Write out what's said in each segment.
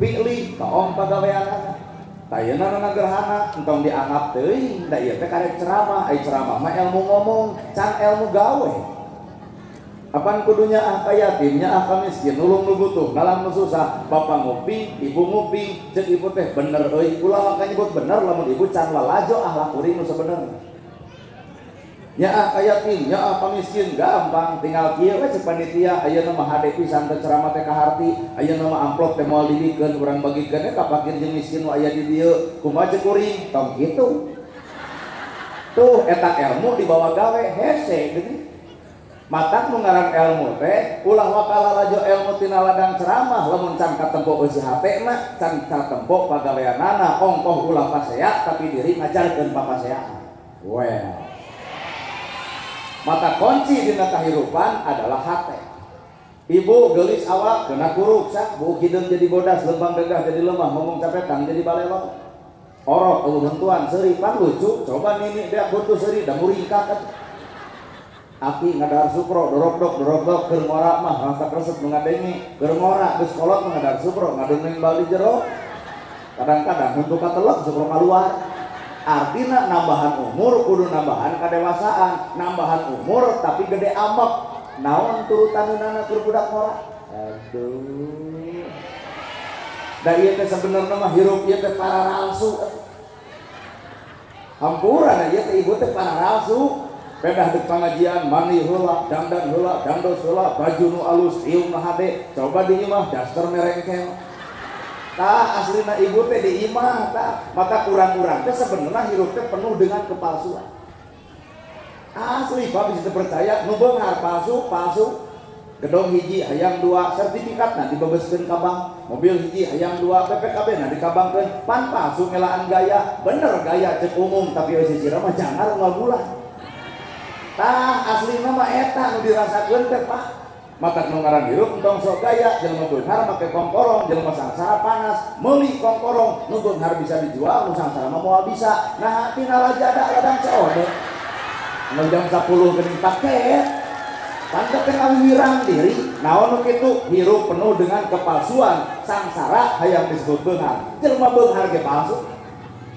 pilih kaong pagaweanana tayana na gerhana entong dianggap teuing da ieu teh karek ceramah ceramah mah ilmu ngomong can ilmu gawe apan kudunya ka yatimnya ka miskin nulung nu butuh ngalam nu susah bapak ngopi ibu ngopi ceuk ibu teh bener euy ulah ka nyebut bener lamun ibu can lalajo akhlak kuring nu sabenerna nya ka yatim nya ka miskin gampang tinggal kieu we ceuk panitia ayeuna mah hade pisan teh ceramah teh ka harti ayeuna mah amplop teh moal dibikeun urang bagikeun ka fakir jeung miskin nu aya di dieu kumaha ceuk kuring tong kitu tuh eta ilmu dibawa gawe hese geuning matak nu ngaran ilmu teh ulah wakala rajo ilmu tina ladang ceramah lamun can katempo eusi HP mah can katempo pagaweanana ongkoh ulah pasea tapi diri ngajarkeun papaseaan well mata kunci dina kahirupan adalah hate ibu geulis awak kena kuruk sak bau kideung jadi bodas lembang degah jadi lemah ngomong capetan jadi balelo orok eueuh hentuan seuri pan lucu coba nini dia butuh seuri da muringkat api ngadar supro dorok-dok keur ngora mah rasa kresep nu ngadengi keur ngora geus kolot ngadar supro ngadengeng bal di jero kadang-kadang untuk katelek supro keluar artina nambahan umur kudu nambahan kadewasaan nambahan umur tapi gede amek naon turutanana keur budak ngora aduh da ieu teh sabenerna mah hirup ieu teh pararalsu hampuran ieu teh ibu teh pararalsu pedah dek pengajian mani heula dandan heula dandos heula baju nu alus ieu na hade coba di imah daster merengkel tah aslina ibu teh di imah tah maka kurang-kurang teh sebenarnya hirup teh penuh dengan kepalsuan asli Pak bisa percaya nu beunghar palsu gedong hiji hayang 2 sertifikat na dibebeskeun ka bank mobil hiji hayang 2 PPKB na dikabangkeun pan palsu ngelaan gaya bener gaya cek umum tapi euy sisira mah jangar ngagulan tah aslina mah eta nu dirasakeun teh Pak mata nu ngaran hirup entong sok gaya jelema beunghar make kongkorong jelema sangsara panas meuli kongkorong nu beunghar bisa dijual nu sangsara mah moal bisa nah tina lajada ladang ceode nu jam 10 geuning paket pantek teh ngawirang diri naon nu kitu hirup penuh dengan kepalsuan sangsara hayang disebut beunghar jelema beunghar ge palsu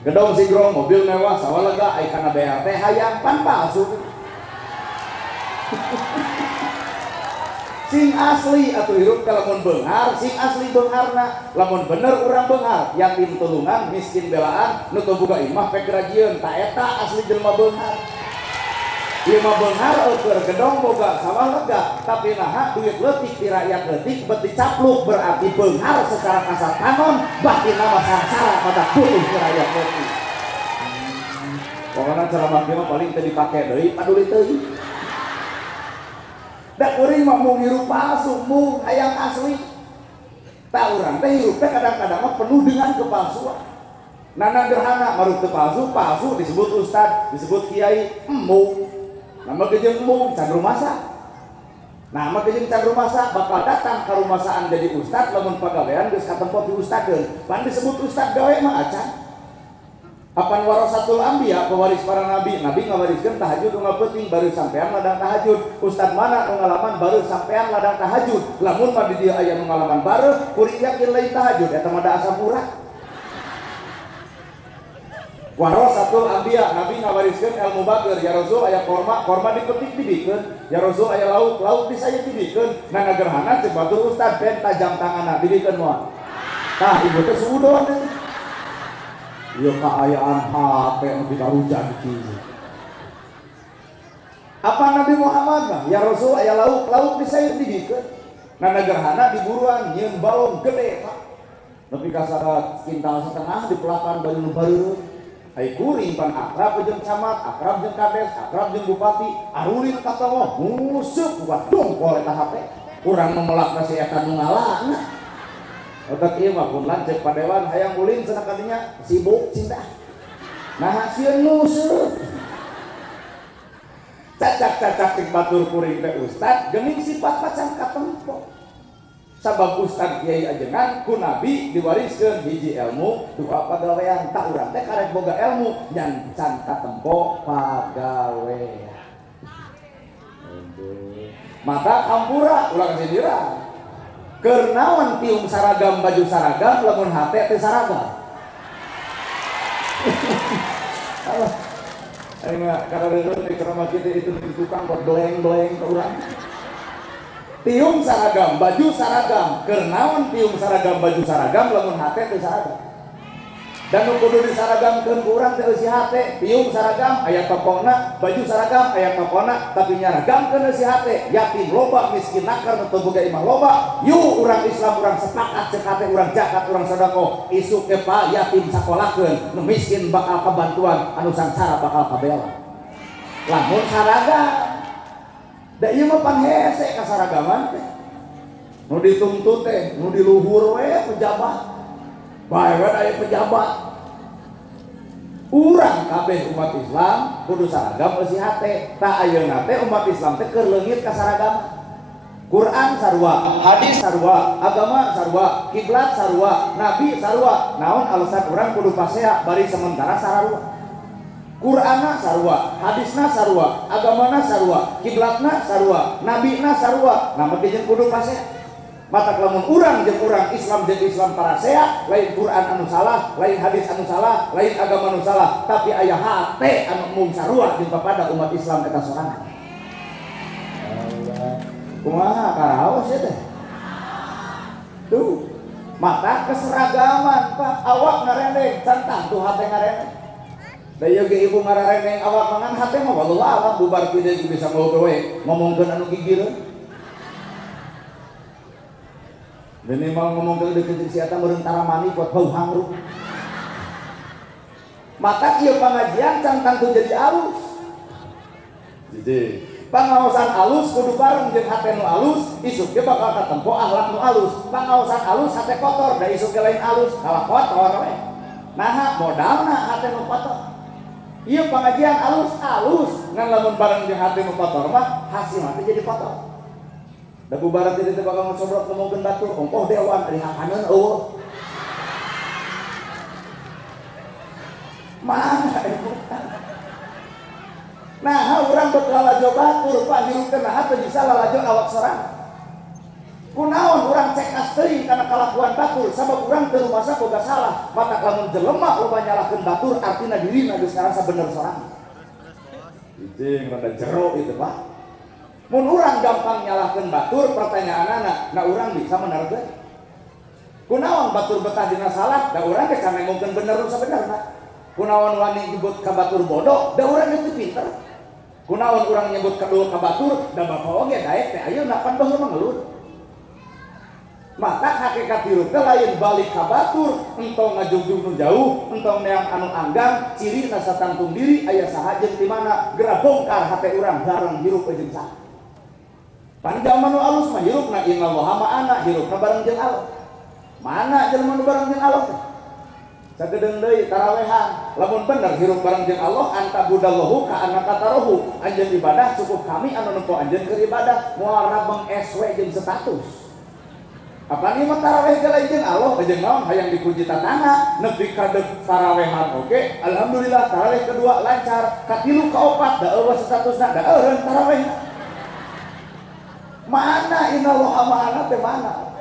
gedong sigrong mobil mewah sawalega aya kana BRT hayang pan palsu sing asli atuh hirup lamun beunghar sing asli beungharna lamun bener urang beunghar yatim tulungan miskin belaan nu teu boga imah pek rajieun ta eta asli jelema beunghar ieu mah beunghar keur gedong boga sawalega tapi naha duit leutik ti rakyat leutik beuti capluk berarti beunghar secara kasar kanon batinna mah sangsara pada putuh ti rakyat leutik pokona ceramah mah paling teu dipake deui paduli teuing da kuring mah mung hirup palsu mung hayang asli tak urang teh hirup teh kadang-kadang mah penuh dengan kepalsuan nana gerhana maruk teu palsu disebut ustad disebut kiai embung nama kejeung embung can rumasa nama kejeung can rumasa bakal datang ka rumasaan jadi ustad lamun pagawean geus katempo ti ustadeun pan disebut ustad gawe mah acan apan warasatul anbiya pewaris para nabi ngawariskeun tahajud nu penting baru sampean ladang tahajud ustad mana nu ngalaman baru sampean ladang tahajud lamun mah di dieu aya nu ngalaman baru kuring yakin lain tahajud eta mah da asa murah warasatul anbiya nabi ngawariskeun ilmu bageur ya rasul aya korma dipetik dibikeun ya rasul aya lauk disaya dibikeun nana gerhana ceuk batur ustad ben tajam tanganna dibikeun moal tah ibu teh suudon ieu kaayaan HP anu dikarujan kieu. Apa Nabi Muhammad mah ya Rasul aya lauk disayur dibikeun. Nana gerhana diburuan nyeun balon gede Pak. Nepi ka kintal setengah dipelakan baju nu bareureut. Ai kuring pan akrab jeung camat, akrab jeung kades, akrab jeung bupati, arulin ka tonggo musuk buat dongkol eta HP. Urang memelak ka si eta nu ngalahna. Otak ieu mah pun lanceuk padewan hayang ulin cenah kadinya sibuk cinta. Nah sieun nuseuh. Cacak-cacak tik batur kuring teh ustad geuning sifat macan katempo. Sabab ustad kiai ajengan ku nabi diwariskeun hiji ilmu, dua pagawean. Tak urang teh karek boga ilmu nyan can katempo pagawean. Mata kampura ulah kasih dirang. Kernawan tiung saragam baju saragam lamun hate teh saragam. Allah. Ayo karena di ceramah kita itu tukang buat beleng-beleng ke urang. Tiung saragam baju saragam, kernawan tiung saragam baju saragam lamun hate teh saragam. Dan kudu disaragamkeun ku urang teh eusi hate, tiung saragam aya tokona, baju saragam aya tokona, tapi nyaragamkeun eusi hate, yatim loba, miskin nakar nu teu boga imah loba. Yuk urang Islam urang sepakat cek hate urang zakat urang sedekah, isuk ke pa yatim sakolahkeun, nu miskin bakal kabantuan, anu sangsara bakal kabela. Lamun saragam da ieu mah pan hese ka saragaman teh. Nu dituntut teh, nu diluhur we pejabat. Bae aya pejabat. Urang kabeh umat Islam kudu saragam eusi hate. Ta ayeuna teh umat Islam teh keur leungit ka saragam. Quran sarua, hadis sarua, agama sarua, kiblat sarua, nabi sarua. Naon alasan urang kudu pasea bari sementara sarua. Qur'ana sarua, hadisna sarua, agamana sarua, kiblatna sarua, nabina sarua. Namun dijeng kudu pasea. Mata lamun urang jeung urang Islam jeung Islam parasea, lain Quran anu salah, lain hadis anu salah, lain agama anu salah, tapi aya hate anu mung sarua jeung kepada umat Islam eta sorangan. Allah. Kumaha karaos ya teh? Tuh. Mata keseragaman Pak, awak ngareneng cantang tuh hate ngareneng. Da ieu ge ibu ngareneng awak mangan hate mah wallahu alam bubar teu bisa ngobrol we, ngomongkeun anu gigireun. Dan mau ngomong ke deket siata merentara mani buat bau hangruk. Maka ieu pengajian cantang tuh jadi alus. Jadi pangaosan alus kudu bareng jeung hate nu alus, isuk ge bakal katempo akhlak nu alus. Pangaosan alus hate kotor, da isuk ge lain alus, kalah kotor we. Naha modalna hate nu kotor. Ieu pengajian alus-alus, ngan lamun bareng jeung hate nu kotor mah hasilna teh jadi kotor. Da bubaran teh teh bakal ngobrol ngomongkeun batur, ongkoh dewan ari hakaneun eueuh. Mana ikutan. Nah, urang bet lalajo batur, Pak hirup teh naha teu bisa lalajo awak sorangan. Kunaon urang cekas teuing kana kalakuan batur, sabab urang teu rumasa boga salah. Maka lamun jelema loba nyalahkeun batur, artina dirina geus ngarasa bener sorangan. Itu rada jero itu, Pak. Mun urang gampang nyalahkeun batur, pertanyaanna na urang bisa menergeun. Kunaon batur betah dina salah, da urang ge can ngomongkeun bener nu sabenerna. Kunaon wani nyebut ka batur bodoh, da urang teu pinter. Kunaon urang nyebut kadul ka batur, da bapak oge daek teh ayeuna pan baheula mangelut. Maka hakikat hirup teh lain balik ka batur, entong ngajugjug nu jauh, entong neang anu anggang, cirina satangtung diri aya saha jeung di mana, geura bongkar hate urang gareng hirup jeung saha. Pan jaman nu alus mah hirupna innallaha ma'ana, hirupna bareng jeung Allah. Mana jelema nu bareng jeung Allah teh? Sagedeung deui tarawehan, lamun bener hirup bareng jeung Allah, anta budallahu ka annaka tarahu. Anjeun ibadah cukup kami anu nempo anjeun keur ibadah, moal rabeng SW jeung status. Apalagi mah taraweh ge lain jeung Allah, jeung naon hayang dipuji tatana, nepi ka tarawehan oge, alhamdulillah taraweh kedua lancar, katilu kaopat da eueuh statusna da eureun tarawehna. Mana innallaha ma'ana teh mana?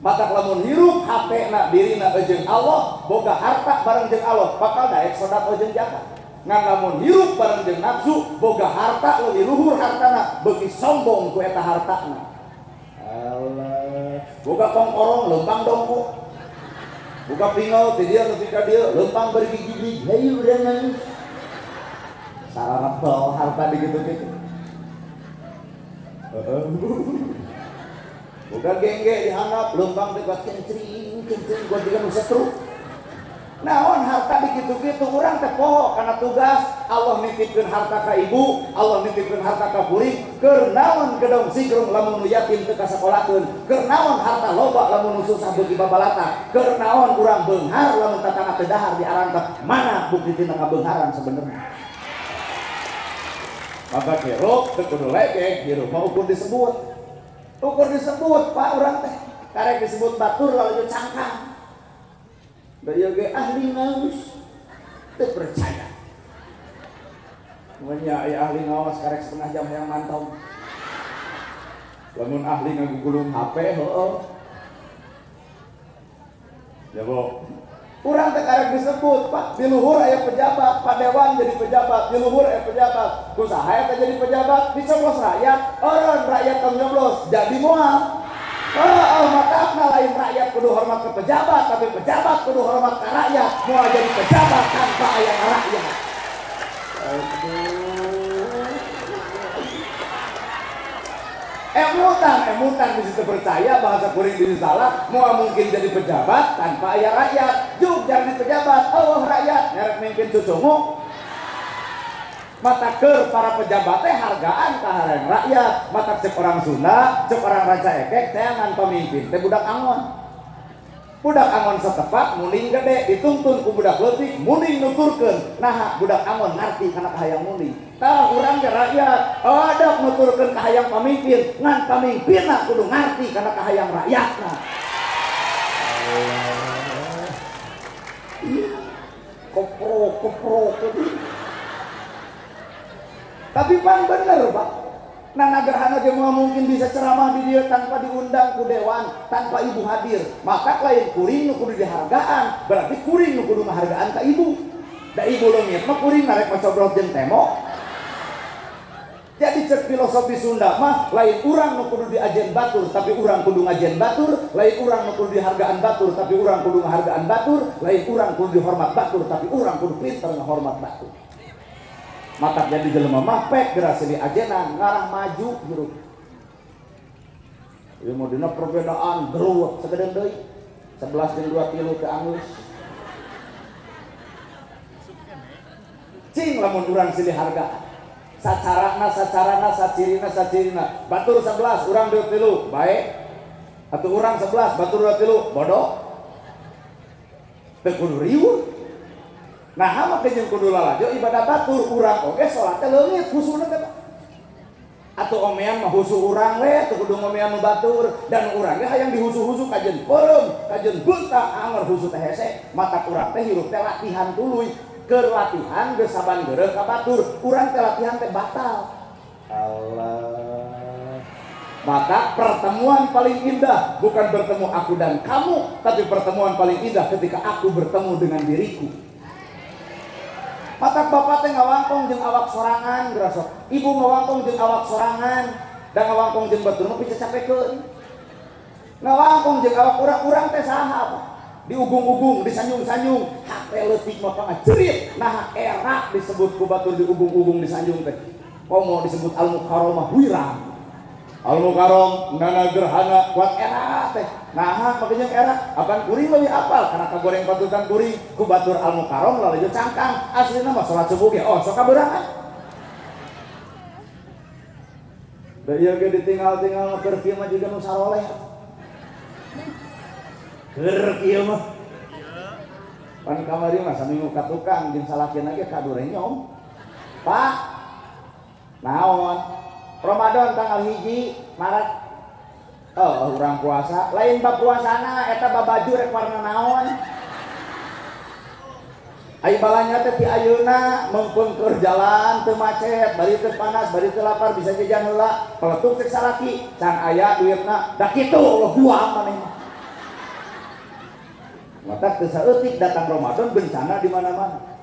Mata lamun hirup hatena dirina jeung Allah, boga harta bareng jeung Allah, bakal daek sedekah jeung zakat. Ngan lamun hirup bareng jeung nafsu, boga harta leuwih luhur hartana, beuki sombong ku eta hartana. Allah, boga kongkorong lempang dongko. Boga pingau teh dieu nepi ka dieu, lempang bergigi-gigi, hayu urang. Sarana tol harta digitu-gitu. Bukan gengge dihanap, lembang dekat kencring gua juga nu setru. Naon harta dikitu-kitu urang teh poho kana tugas Allah nitipkeun harta ka ibu, Allah nitipkeun harta ka kuring, keur naon gedong sigrung lamun nu yatim teu kasakolakeun, keur naon harta loba lamun nu susah beuki babalata, keur naon urang beunghar lamun tatana teu dahar diarantep. Mana buktina kabeungharan sebenarnya? Maka hirup teu kudu legek, hirup mah ukur disebut. Ukur disebut Pak urang teh. Karek disebut batur lalu cangkang. Da ieu ge ahli ngaos teu percaya. Mun aya ahli ngaos karek setengah jam hayang mantau. lamun ahli ngagugulung HP heueuh. Ya bo. Urang teh karek disebut, Pak, di luhur aya pejabat, Pak Dewan jadi pejabat, di luhur aya pejabat. Kusaha eta jadi pejabat, dicoblos rakyat, orang rakyat tong nyoblos, jadi moal. Maka lain rakyat kudu hormat ke pejabat, tapi pejabat kudu hormat ke rakyat. Moal jadi pejabat tanpa aya rakyat. Emutan bisa percaya bahasa kuring di salah. Mau mungkin jadi pejabat tanpa ayah rakyat. Juk jadi pejabat, rakyat nyarek mimpin cucungu. Mata keur para pejabatnya hargaan kahareng rakyat. Mata cek orang Sunda, cek orang Ranca Ekek, teangan pemimpin teh budak angon. Budak angon setepak muning gede dituntun ku budak leutik muning nuturkeun. Nah budak angon ngarti kana kahayang muning. Tah urang ge rakyat ada nuturkeun kahayang pamimpin ngan pamimpinna kudu ngarti kana kahayang rakyatna. Kopro. Tapi pan bener, Pak. Nana gerhana ge mungkin bisa ceramah di dia tanpa diundang ku dewan, tanpa ibu hadir. Maka lain kuring nu kudu dihargaan, berarti kuring nu kudu ngahargaan ka ibu. Da ibu leungit mah kuring narek macobrot jeung temo. Jadi cek filosofi Sunda mah lain urang nu kudu diajen batur, tapi urang kudu ngajen batur, lain urang nu kudu dihargaan batur, tapi urang kudu ngahargaan batur, lain urang kudu dihormat batur, tapi urang kudu pinter ngahormat batur. Mata jadi jelema mah pek geus di ajenan ngarah maju juru. Ieu mah dina perbedaan geruwet sagedeung deui. 11 jeung 2 tilu teh angus. Cing lamun urang silih harga. Sacarana, sacirina. Batur 11 urang 2 tilu bae. Atuh urang 11 batur 2 tilu bodoh. Teu kudu riweuh. Nah, hama kejeung kudu lalajo ibadah batur urang oge salat teh leungit husuna teh. Atuh omean mah husu urang we teu kudu ngomean nu batur dan urang ge hayang dihusu-husu kajeun peureum, kajeun bunta anger husu teh hese. Mata urang teh hirup teh latihan tuluy. Keur latihan geus saban geureuh ka batur, urang teh latihan teh batal. Allah. Maka pertemuan paling indah bukan bertemu aku dan kamu, tapi pertemuan paling indah ketika aku bertemu dengan diriku. Mata bapak teh ngawangkong jeung awak sorangan gerasok. Ibu ngawangkong jeung awak sorangan dan ngawangkong jeung batur mah bisa capekeun. Ngawangkong jeung awak urang-urang teh saha? Di ugung-ugung, di sanjung-sanjung, HP leutik mah pangacerit. Nah era disebut ku batur di ugung-ugung di sanjung teh. Komo disebut al-mukarramah wirang. Al-mukarram nana gerhana kuat era teh. Nah, makanya era apaan kuring leuwih apal karena kagoreng patutan kuring ku batur al-mukarram lalajo cangkang. Aslina mah salat subuh ge sok kaberangan. Da ieu ge ditinggal-tinggal keur kieu mah jiga nu saroleh. Keur kieu mah. Pan kamari mah saminggu ka tukang jeung salakina ge kadure nyom. Pak. Naon? Ramadan tanggal 1 Maret. Urang puasa, lain bab puasana eta bab baju rek warna naon. Ai balanya teh ti ayeuna mengpung keur jalan teu macet, bari teu panas, bari teu lapar bisa jajan heula, peletuk cek salaki, can aya duitna. Da kitu Allah buang maneh mah. Mata teu saeutik datang Ramadan bencana di mana-mana.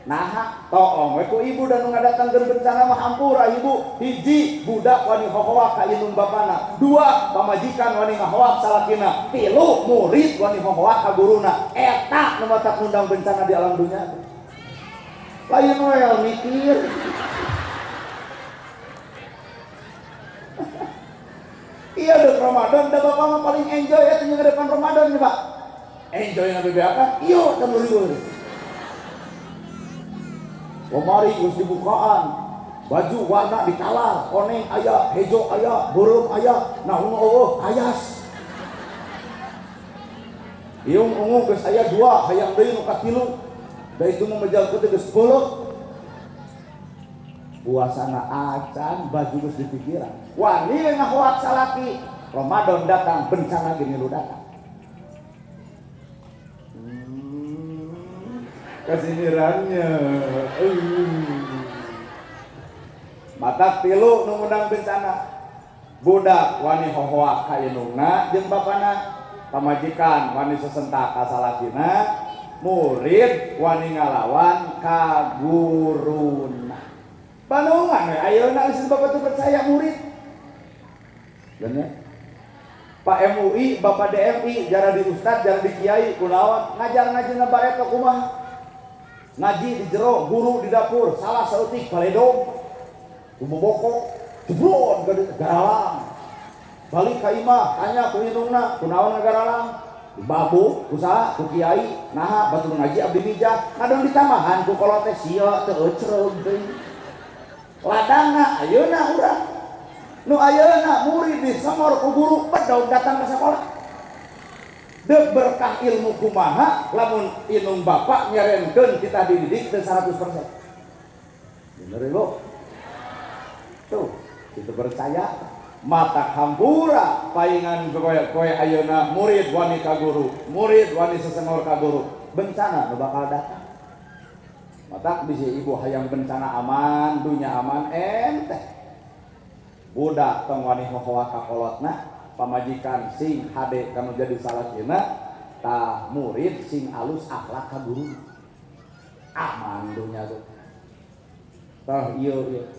Nah, toong we ku ibu dan ngadatangkeun bencana mah hampura ibu. Hiji, budak wani hohoak ka indung bapana. 2, pamajikan wani ngahoak salakina. 3, murid wani hohoak ka guruna. Eta nu matak ngundang bencana di alam dunya. Lain we mikir. Iya dek Ramadan, da bapak mah paling enjoy ya tinggal depan Ramadan nih Pak. Enjoy nabi beaka? Iya, kan riweuh. Lemari geus dibukaan, baju warna ditalar, koneng aya, hejo aya, beureum aya, naon eueuh ayas. Iung ungu geus aya 2, hayang deui nu katilu. Da itu mah mejalkeun teh geus beuleuh. Puasana acan, baju geus dipikiran. Wani ngahoak salaki, Ramadan datang, bencana gini lu datang. Kasinirannya mata 3 nu ngundang bencana budak wani hohoak ka indungna jeung bapana, pamajikan wani sesentak ka salakina, murid wani ngalawan ka guruna. Bandungan we ayeuna geus bapak teu percaya murid. Bener. Pak MUI, Bapak DMI, jara di ustad, jara di kiai, kunaon ngajar-ngajarna bae kumaha? Ngaji di jero, guru di dapur, salah saeutik paledong. Boboko, jeblon garalang. Balik ka imah, tanya ku indungna, kunaon ngagaralang? Babu, usaha ku kiai, naha batur ngaji abdi mijah, kadang ditamahan ku kolot teh sia teu ecreug deui. Ladangna ayeuna urang. Nu ayeuna murid disengor ku guru pedog datang ke sekolah. Deuk berkah ilmu kumaha lamun inung bapak nyarenkeun kita dididik teu 100%. Bener Ibu? Tuh, kita percaya mata hampura paingan kowe ayeuna murid wani ka guru, murid wani sesengor ka guru. Bencana nu bakal datang. Mata bisa ibu hayang bencana aman, dunya aman enteh. Budak tong wani hohoa ka kolotna, pamajikan sing hade kanu jadi salakina, tah murid sing alus akhlak ka guru. Aman dunya tuh. Tah ieu.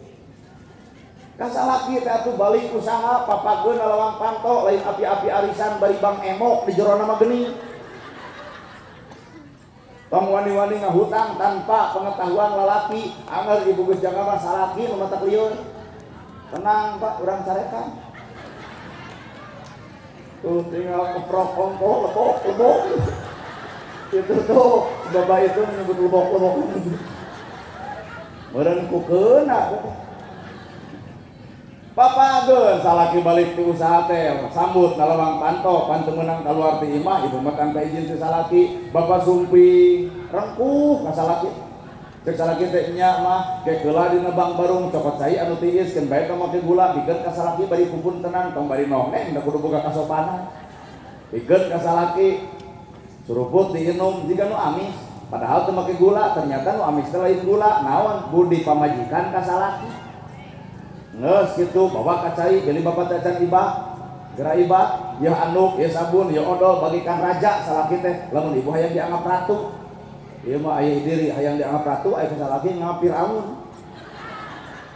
Ka salaki teh atuh balik usaha papageun lawang panto lain api-api arisan bari bang emok di jero nama geuning. Tong wani-wani ngahutang tanpa pengetahuan lalaki, angger ibu geus jaga mah salaki nu mata lieur. Tenang Pak, urang carekan. Tuh tinggal keprok kongko, lebok. Itu tuh, bapak itu menyebut lebok. Meureun ku keuna. Papageun salaki balik ti usaha teh, sambut nalawang panto, pantu meunang kaluar ti imah, ibu mah tanpa izin ti salaki, bapak sumpi rengkuh ka salaki. Cek salaki teh nya mah ge geula dina bang barung cokot cai anu tiis keun bae ka make gula pikeun ka salaki bari kumpul tenang tong bari nongeng da kudu boga kasopanan. Pikeun ka salaki suruput diinum jiga nu amis padahal teu make gula ternyata nu amis teh lain gula naon budi pamajikan ka salaki. Geus kitu bawa ka cai beli bapak teh can ibah geura ibah ieu anduk ieu sabun ieu odol bagikan raja salaki teh lamun ibu hayang dianggap ratu. Ieu mah aya diri hayang dianggap ratu aya salaki ngapir amun.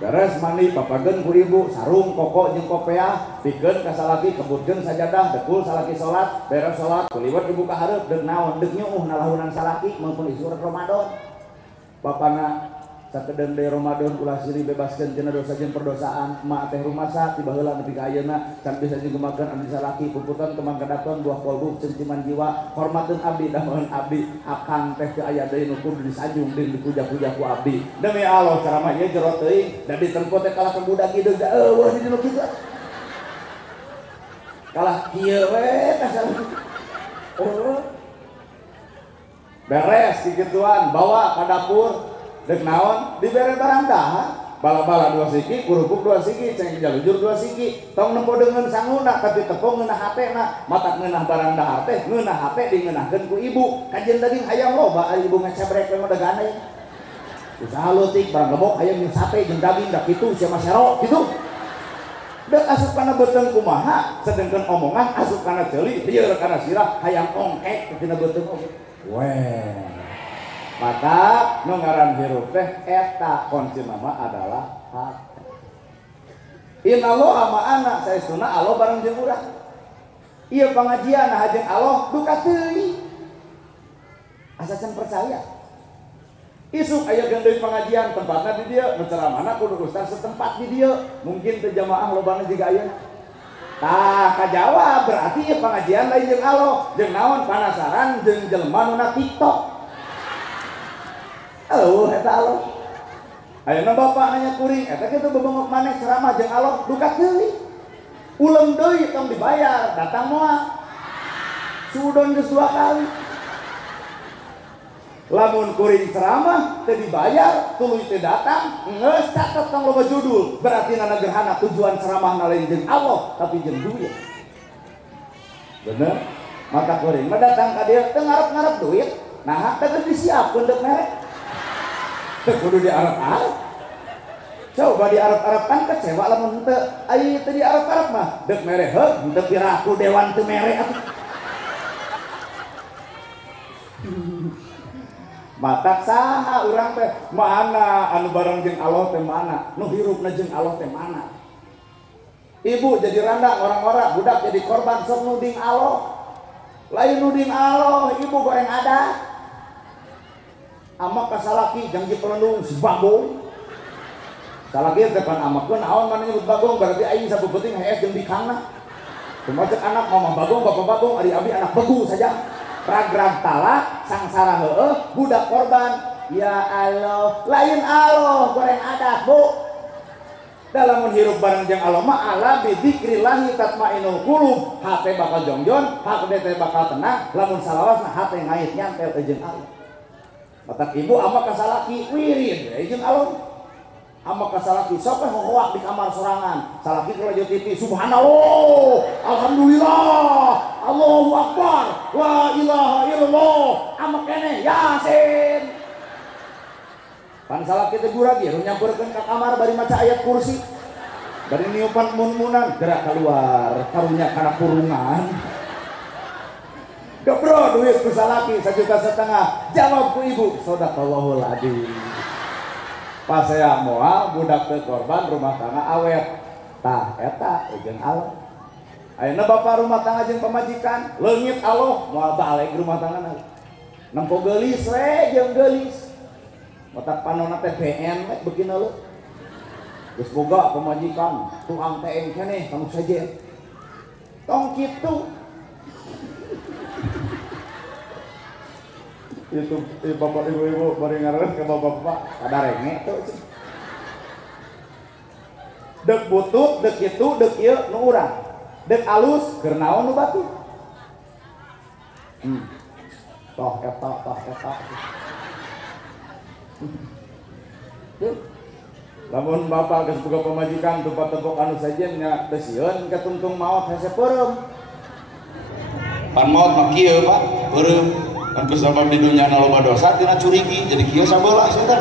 Beres mandi papageun ku ibu sarung koko jeung kopiah pikeun ka salaki kebutkeun sajadah dekul salaki salat beres salat kuliwat ibu ka hareup deuk naon deuk nyuuh nalahunan salaki maupun isurat Ramadan. Bapana sakedeung deui Ramadan ulah siri bebaskeun tina dosa jeung perdosaan mak teh rumasa tiba heula nepi ka ayeuna can bisa digemakeun abdi salaki puputan kemang kadaton buah kolbu cengciman jiwa hormatkeun abdi dameun abdi akang teh teu aya deui nu kudu disanjung deui dipuja-puja ku abdi demi Allah ceramah ieu jero teuing da ditempo teh kalah budak hideung da eueuh di dinu kitu kalah kieu we tah beres kikituan bawa ka dapur dek naon dibere barang dahan bala-bala 2 siki kurupuk 2 siki ceng jalujur 2 siki tong nempo dengan sanguna tapi tepung ngeunah hatena matak ngeunah barang dahar teh ngeunah hate dingeunahkeun ku ibu kajian daging hayam loba ari ibu ngecebrek we mah dagane usaha leutik barang lebok hayam jeung sate jeung daging da kitu sia masero kitu dek asup kana beuteung kumaha sedengkeun omongan asup kana ceuli lieur kana sirah hayam ongkek tina beuteung weh. Maka nu ngaran hirup teh eta kunci nama adalah hati. Innallaha ma'ana saestuna Allah bareng jeung urang. Ieu pangajian jeung Allah duka teuing. Asa can percaya. Isuk aya deui pangajian tempatna di dieu, nu ceramahna kudu ustaz setempat di dieu. Mungkin teu jamaah lobana jiga aya. Tah kajawab berarti ieu pangajian lain jeung Allah. Jeung naon panasaran jeung jelema nu na TikTok. Eta Allah. Ayeuna bapak nanya kuring, eta kitu bebengok maneh ceramah jeung Allah duka teuing. Ulem deui tong dibayar, datang moal. Sudon geus 2 kali. Lamun kuring ceramah teu dibayar, tuluy teu datang, geus catet tong loba judul. Berarti nana gerhana tujuan ceramah lain jeung Allah, tapi jeung duit. Bener? Maka kuring mah datang ka dieu teu ngarep-ngarep duit, nah teh geus disiapkeun deuk merek. Kudu diarep-arep Coba di Arab-Arab kan kecewa lamun henteu. Ai teu di Arab-Arab mah deuk mere heug henteu piraku dewan teu mere atuh. Matak saha urang teh mana anu bareng jeung Allah teh mana nu hirupna jeung Allah teh mana. Ibu jadi randang orang-orang budak jadi korban sok nuding Allah. Lain nuding Allah ibu goreng ada. Amak kasalaki janji pelendung si bagong. Salaki depan amakkeun naon mana nyebut bagong berarti aing sabeuting hees jeung bikangna. Kumaha anak mama bagong bapak bagong ari abi anak begu saja. Ragrag talak sangsara heueuh budak korban. Ya Allah lain Allah goreng adat bu. Dalam menghirup bareng jeung Allah mah ala bi dzikrillah tatmainnul qulub. Hate bakal jongjon, hate teh bakal tenang, lamun salawasna hate ngait nyantel jeung Allah. Matak ibu ama kasalaki wirid jeung Allah. Ama kasalaki sok hoak di kamar sorangan. Salaki kalau radio TV subhanallah, alhamdulillah, Allahu akbar, la ilaha illallah. Ama keneh Yasin. Pan salaki teh juragi anu nyamperkeun ka kamar bari maca ayat kursi. Bari niupan mun-munan gerak keluar, karunya kana kurungan. Gebro duit ku salaki 1,5 juta. Jawab ku ibu, sadaqallahul adzim. Pas saya moal budak teu korban rumah tangga awet. Tah eta jeung Allah. Ayeuna bapak rumah tangga jeung pamajikan, leungit Allah moal balik rumah tangga. Nempo geulis we jeung geulis. Matak panonna teh PN we begina leuh. Geus boga pamajikan, tukang TN keneh kamu saja. Tong kitu. Itu bapak ibu-ibu bari ngareun ka bapak-bapak kada renge tuh. Dek butut, dek kitu, dek ieu nu urang. Dek alus keur naon nu batu? Toh eta. Lamun bapak geus boga pamajikan tempat tepok anu sajen nya teu sieun katungtung maot hese peureum. Pan maot mah kieu Pak, peureum. Kan kusabab di dunya na loba dosa tina curigi jadi kieu sabeula sinten.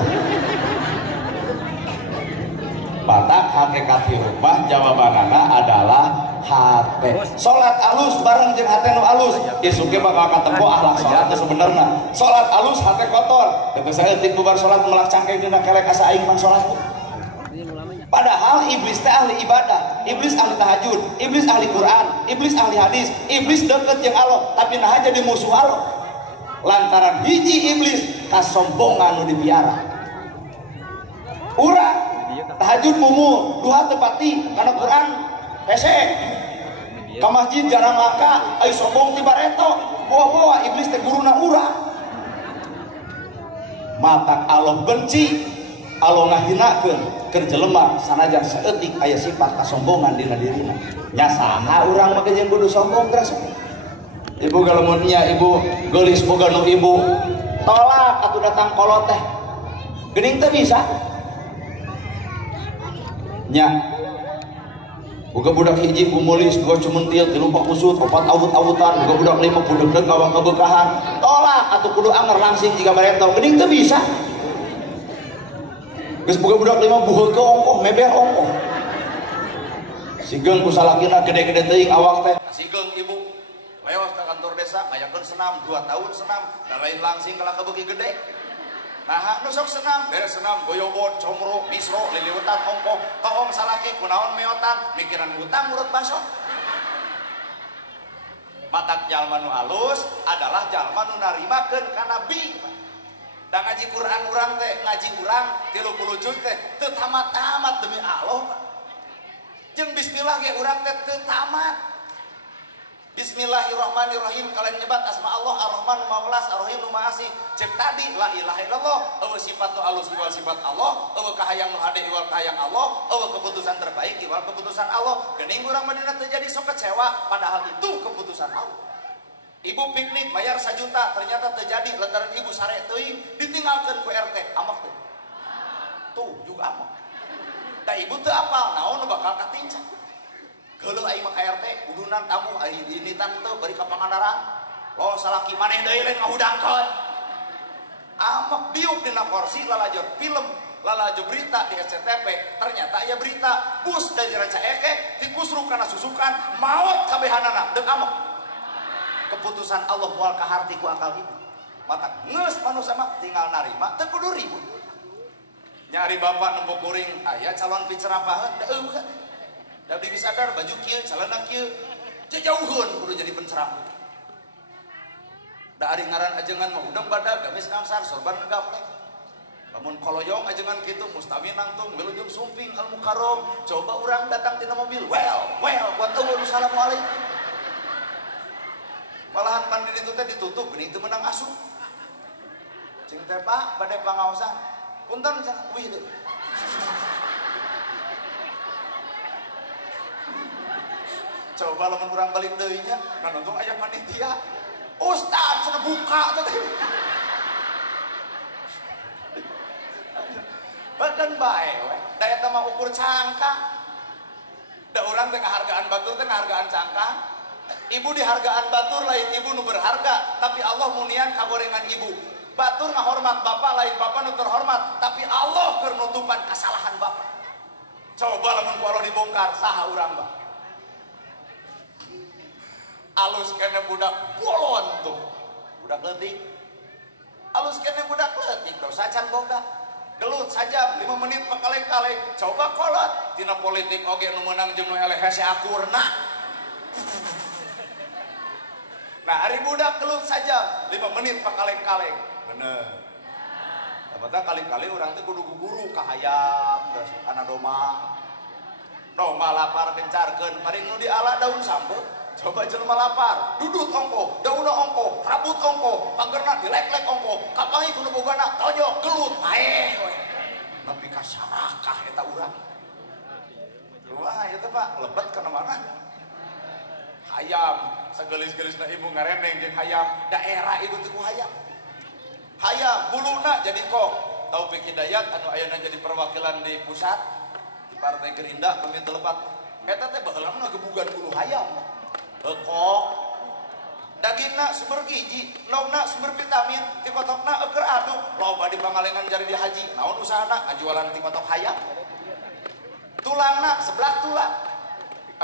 Batak hakikat hirup mah jawabanana adalah hate. Salat alus bareng jeung hate nu alus. Isuk ge bakal katempo akhlak salat teh sebenarna. Salat alus hate kotor. Teu saeutik bubar salat melak cangkeng dina kelek asa aing mah salat. Padahal iblis teh ahli ibadah, iblis ahli tahajud, iblis ahli Quran, iblis ahli hadis, iblis deket jeung Allah, tapi nah jadi musuh Allah. Lantaran hiji iblis kasombongan nu dibiara. Urang tahajud mumu, duha teu pati, kana Quran hese. Ka masjid jarang langka, ai sombong ti bareto, bawa-bawa iblis teh guruna urang. Matak Allah benci, Allah ngahinakeun keur jelema sanajan saeutik aya sifat kasombongan dina dirina. Nya saha urang mah jeung kudu sombong terus. Ibu galamunnya ibu geulis boga nu ibu tolak atuh datang kolot teh. Geuning teh bisa. Nya boga budak hiji umulis dua cumentil tilu pakusut opat awut-awutan boga budak lima budeg kawang kebekahan tolak atuh kudu anger langsing jika bareto. Geuning teh bisa. Geus boga budak lima buheuk ongkoh meber ongkoh. Sigeung ku salakina gede-gede teuing awak teh. Sigeung ibu lewat ke kantor desa ngayakeun senam 2 tahun senam da lain langsing kala kebeuki gede. Nah, nu sok senam, beres senam goyobot, comro, misro, liliwetan ongkoh, toong salaki kunaon meotan, mikiran hutang urut baso. Matak jalma nu alus adalah jalma nu narimakeun ka nabi. Da ngaji Quran urang teh, ngaji urang 30 juz teh teu tamat-tamat demi Allah. Jeung bismillah ge urang teh teu tamat. Bismillahirrahmanirrahim kalian nyebat asma Allah Ar-Rahman Maulas Ar-Rahim nu Maasih cek tadi la ilaha illallah eueuh sifat nu alus iwal sifat Allah eueuh kahayang nu hade iwal kahayang Allah eueuh keputusan terbaik iwal keputusan Allah. Geuning urang mah dina teu jadi sok kecewa padahal itu keputusan Allah. Ibu piknik bayar 1 juta ternyata terjadi lantaran ibu sare teuing ditinggalkeun ku RT amak teh. Tuh juga amak. Da ibu teu apal naon nu bakal katinca. Geuleuh aing mah ka RT kudunan tamu ai ini tante bari ka Pangandaran. Lo salaki maneh deui lain ngahudangkeun. Amak biuk dina kursi lalajur film lala berita di SCTV, ternyata ya berita bus dari Ranca Eke dikusruk karena susukan maut kabehanana deuk amok. Keputusan Allah moal kaharti ku akal ibu. Mata ngeus manusia mah tinggal narima teu kudu ribut. Nyari bapak nembok kuring aya calon pincerapaheun da eueuh. Da abdi sadar baju kieu calana kieu jauheun kudu jadi penceramah. Da ari ngaran ajengan mah udang badag gamis ngangsar sorban ngagaplek. Lamun koloyong ajengan kitu mustami nangtung wilujeng sumping al mukarrom coba urang datang tina mobil well buat eueuh assalamualaikum. Malahan pan di ditu teh ditutup geuning teu meunang asup. Cing teh Pak bade pangaosan. Punten cenah wih deui. Coba lamun urang balik deui nya nonton aya panitia. Ustaz cenah buka teh. Bahkan bae we da eta mah ukur cangkang. Da urang teh ngahargaan batur teh ngahargaan cangkang. Ibu dihargaan batur lain ibu nu berharga, tapi Allah munian kagorengan ibu. Batur ngahormat bapak lain bapak nu terhormat, tapi Allah keur nutupan kesalahan bapak. Coba lamun ku Allah dibongkar saha urang Mbak. Alus kene budak bolon tuh. Budak leutik. Alus kene budak leutik dosa can boga. Gelut saja 5 menit pakaleng-kaleng coba kolot tina politik oge nu meunang jeung nu eleh hese akurna. Nah hari budak gelut saja 5 menit pakaleng-kaleng bener. Tapi kali-kali urang teh kudu guguru ka hayam geus ana doma lapar kencarkeun paring nu diala daun sambel coba jelema lapar dudut ongko dauna ongko rabut ongko pagerna dilek-lek ongko kapangi kudu bogana tojo gelut ae we nepi ka sarakah eta urang. Wah eta Pak lebet kana mana hayam sagelis-gelisna ibu ngareneng jeung hayam daerah ibu teu ku hayam buluna jadi kok Taufik Hidayat anu ayeuna jadi perwakilan di pusat di Partai Gerindra pemimpin lepat eta teh baheula mah gebugan bulu hayam kok dagingna sumber gizi logna sumber vitamin ti kotokna euker aduk loba di pangalengan jari di haji naon usahana ngajualan ti kotok hayam tulangna sebelah tulang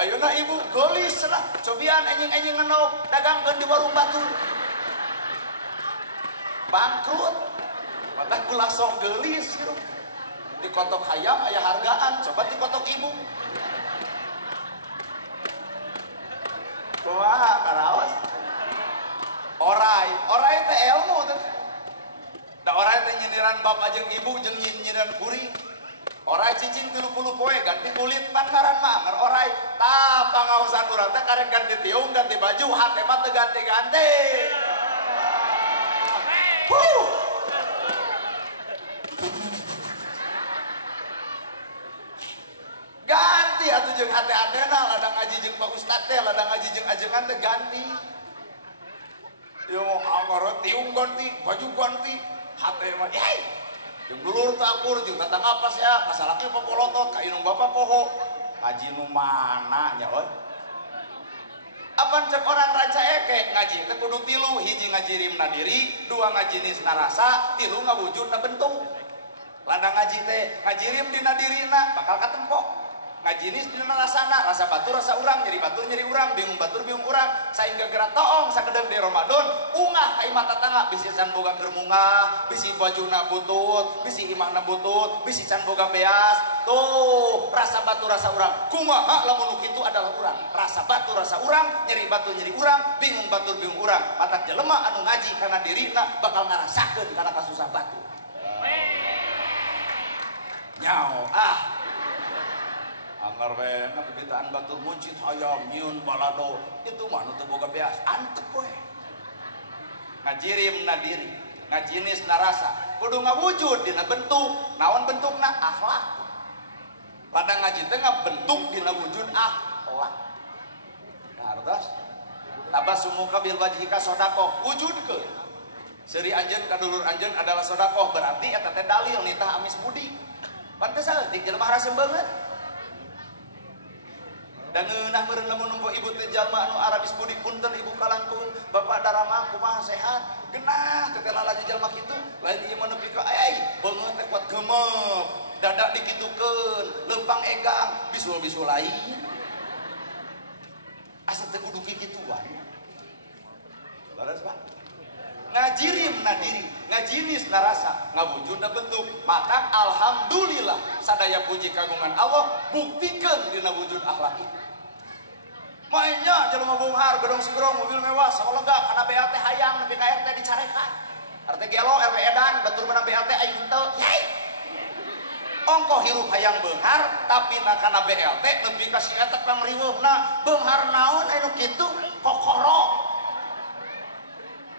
ayeuna ibu geulis lah cobian enjing-enjing ngenog dagangkeun di warung batu bangkrut maka ku langsung geulis gitu di kotok hayam aya hargaan coba di kotok ibu. Wah, karaos. Orai teh ilmu teh. Da orai teh nyindiran bapak jeung ibu jeung nyindiran kuring. Orai cicing 30 poe ganti kulit pangaran mah ngar orai. Tah pangaosan urang teh karek ganti tiung, ganti baju, hate mah teu ganti-ganti. Ganti atuh jeung hate-hatena ladang ngaji jeung Pak Ustad teh ladang ngaji jeung ajengan teh ganti. Yo anggar tiung ganti, baju ganti, hate mah yai. Jeung dulur teh akur jeung tatang apas ya, kasalaki popolotot ka inung bapak poho. Haji nu mana nya euy. Apan cek orang Ranca Eke ngaji teh kudu 3, hiji ngajirimna diri, 2 ngajinisna rasa, 3 ngawujudna bentuk. Ladang ngaji teh ngajirim dina dirina bakal katempo. Ngajinis dina rasana, rasa batur rasa urang, nyeri batur nyeri urang, bingung batur bingung urang, saingga gerak toong sakedeng di Ramadan, ungah ka imah tatangga, bisi can boga keur mungah, bisi bajuna butut, bisi imahna butut, bisi can boga beas. Tuh, rasa batur rasa urang. Kumaha lamun nu kitu adalah urang. Rasa batur rasa urang, nyeri batur nyeri urang, bingung batur bingung urang. Matak jelema anu ngaji kana dirina bakal ngarasakeun kana kasusah batur. Nyao anggar we ngabibitaan batur muncit hayam nyieun balado itu mah nu teu boga beas antep we ngajirim na diri ngajinis na rasa kudu ngawujud dina bentuk naon bentukna akhlak pada ngaji teh ngabentuk dina wujud akhlak hartos tabasumuka bil wajhika sedekah wujudkeun seuri anjeun ka dulur anjeun adalah sedekah berarti eta teh dalil nitah amis budi pantes saeutik jelema rasa beungeut dan ngeunah meureun lamun numpo ibu teh jalma anu Arabis budi punten ibu kalangkung bapak darama kumaha sehat genah teh lalaji jalma kitu lain ieu mah nepi ka beungeut teh kuat gemep dadak dikitukeun leumpang egang bisul-bisul lain asa teh kudu kikituan laras Pak ngajirim na diri ngajinis na rasa ngawujud na bentuk maka alhamdulillah sadaya puji kagungan Allah buktikan dina wujud akhlak itu mainnya jelema bunghar gedong segerong mobil mewah sakolega kana BLT hayang nepi ka RT dicarekan RT gelo RW edan batur menang BLT aing henteu yai ongko hirup hayang beunghar tapi na kana BLT nepi ka si eta pamriweuhna beunghar naon anu kitu kokoro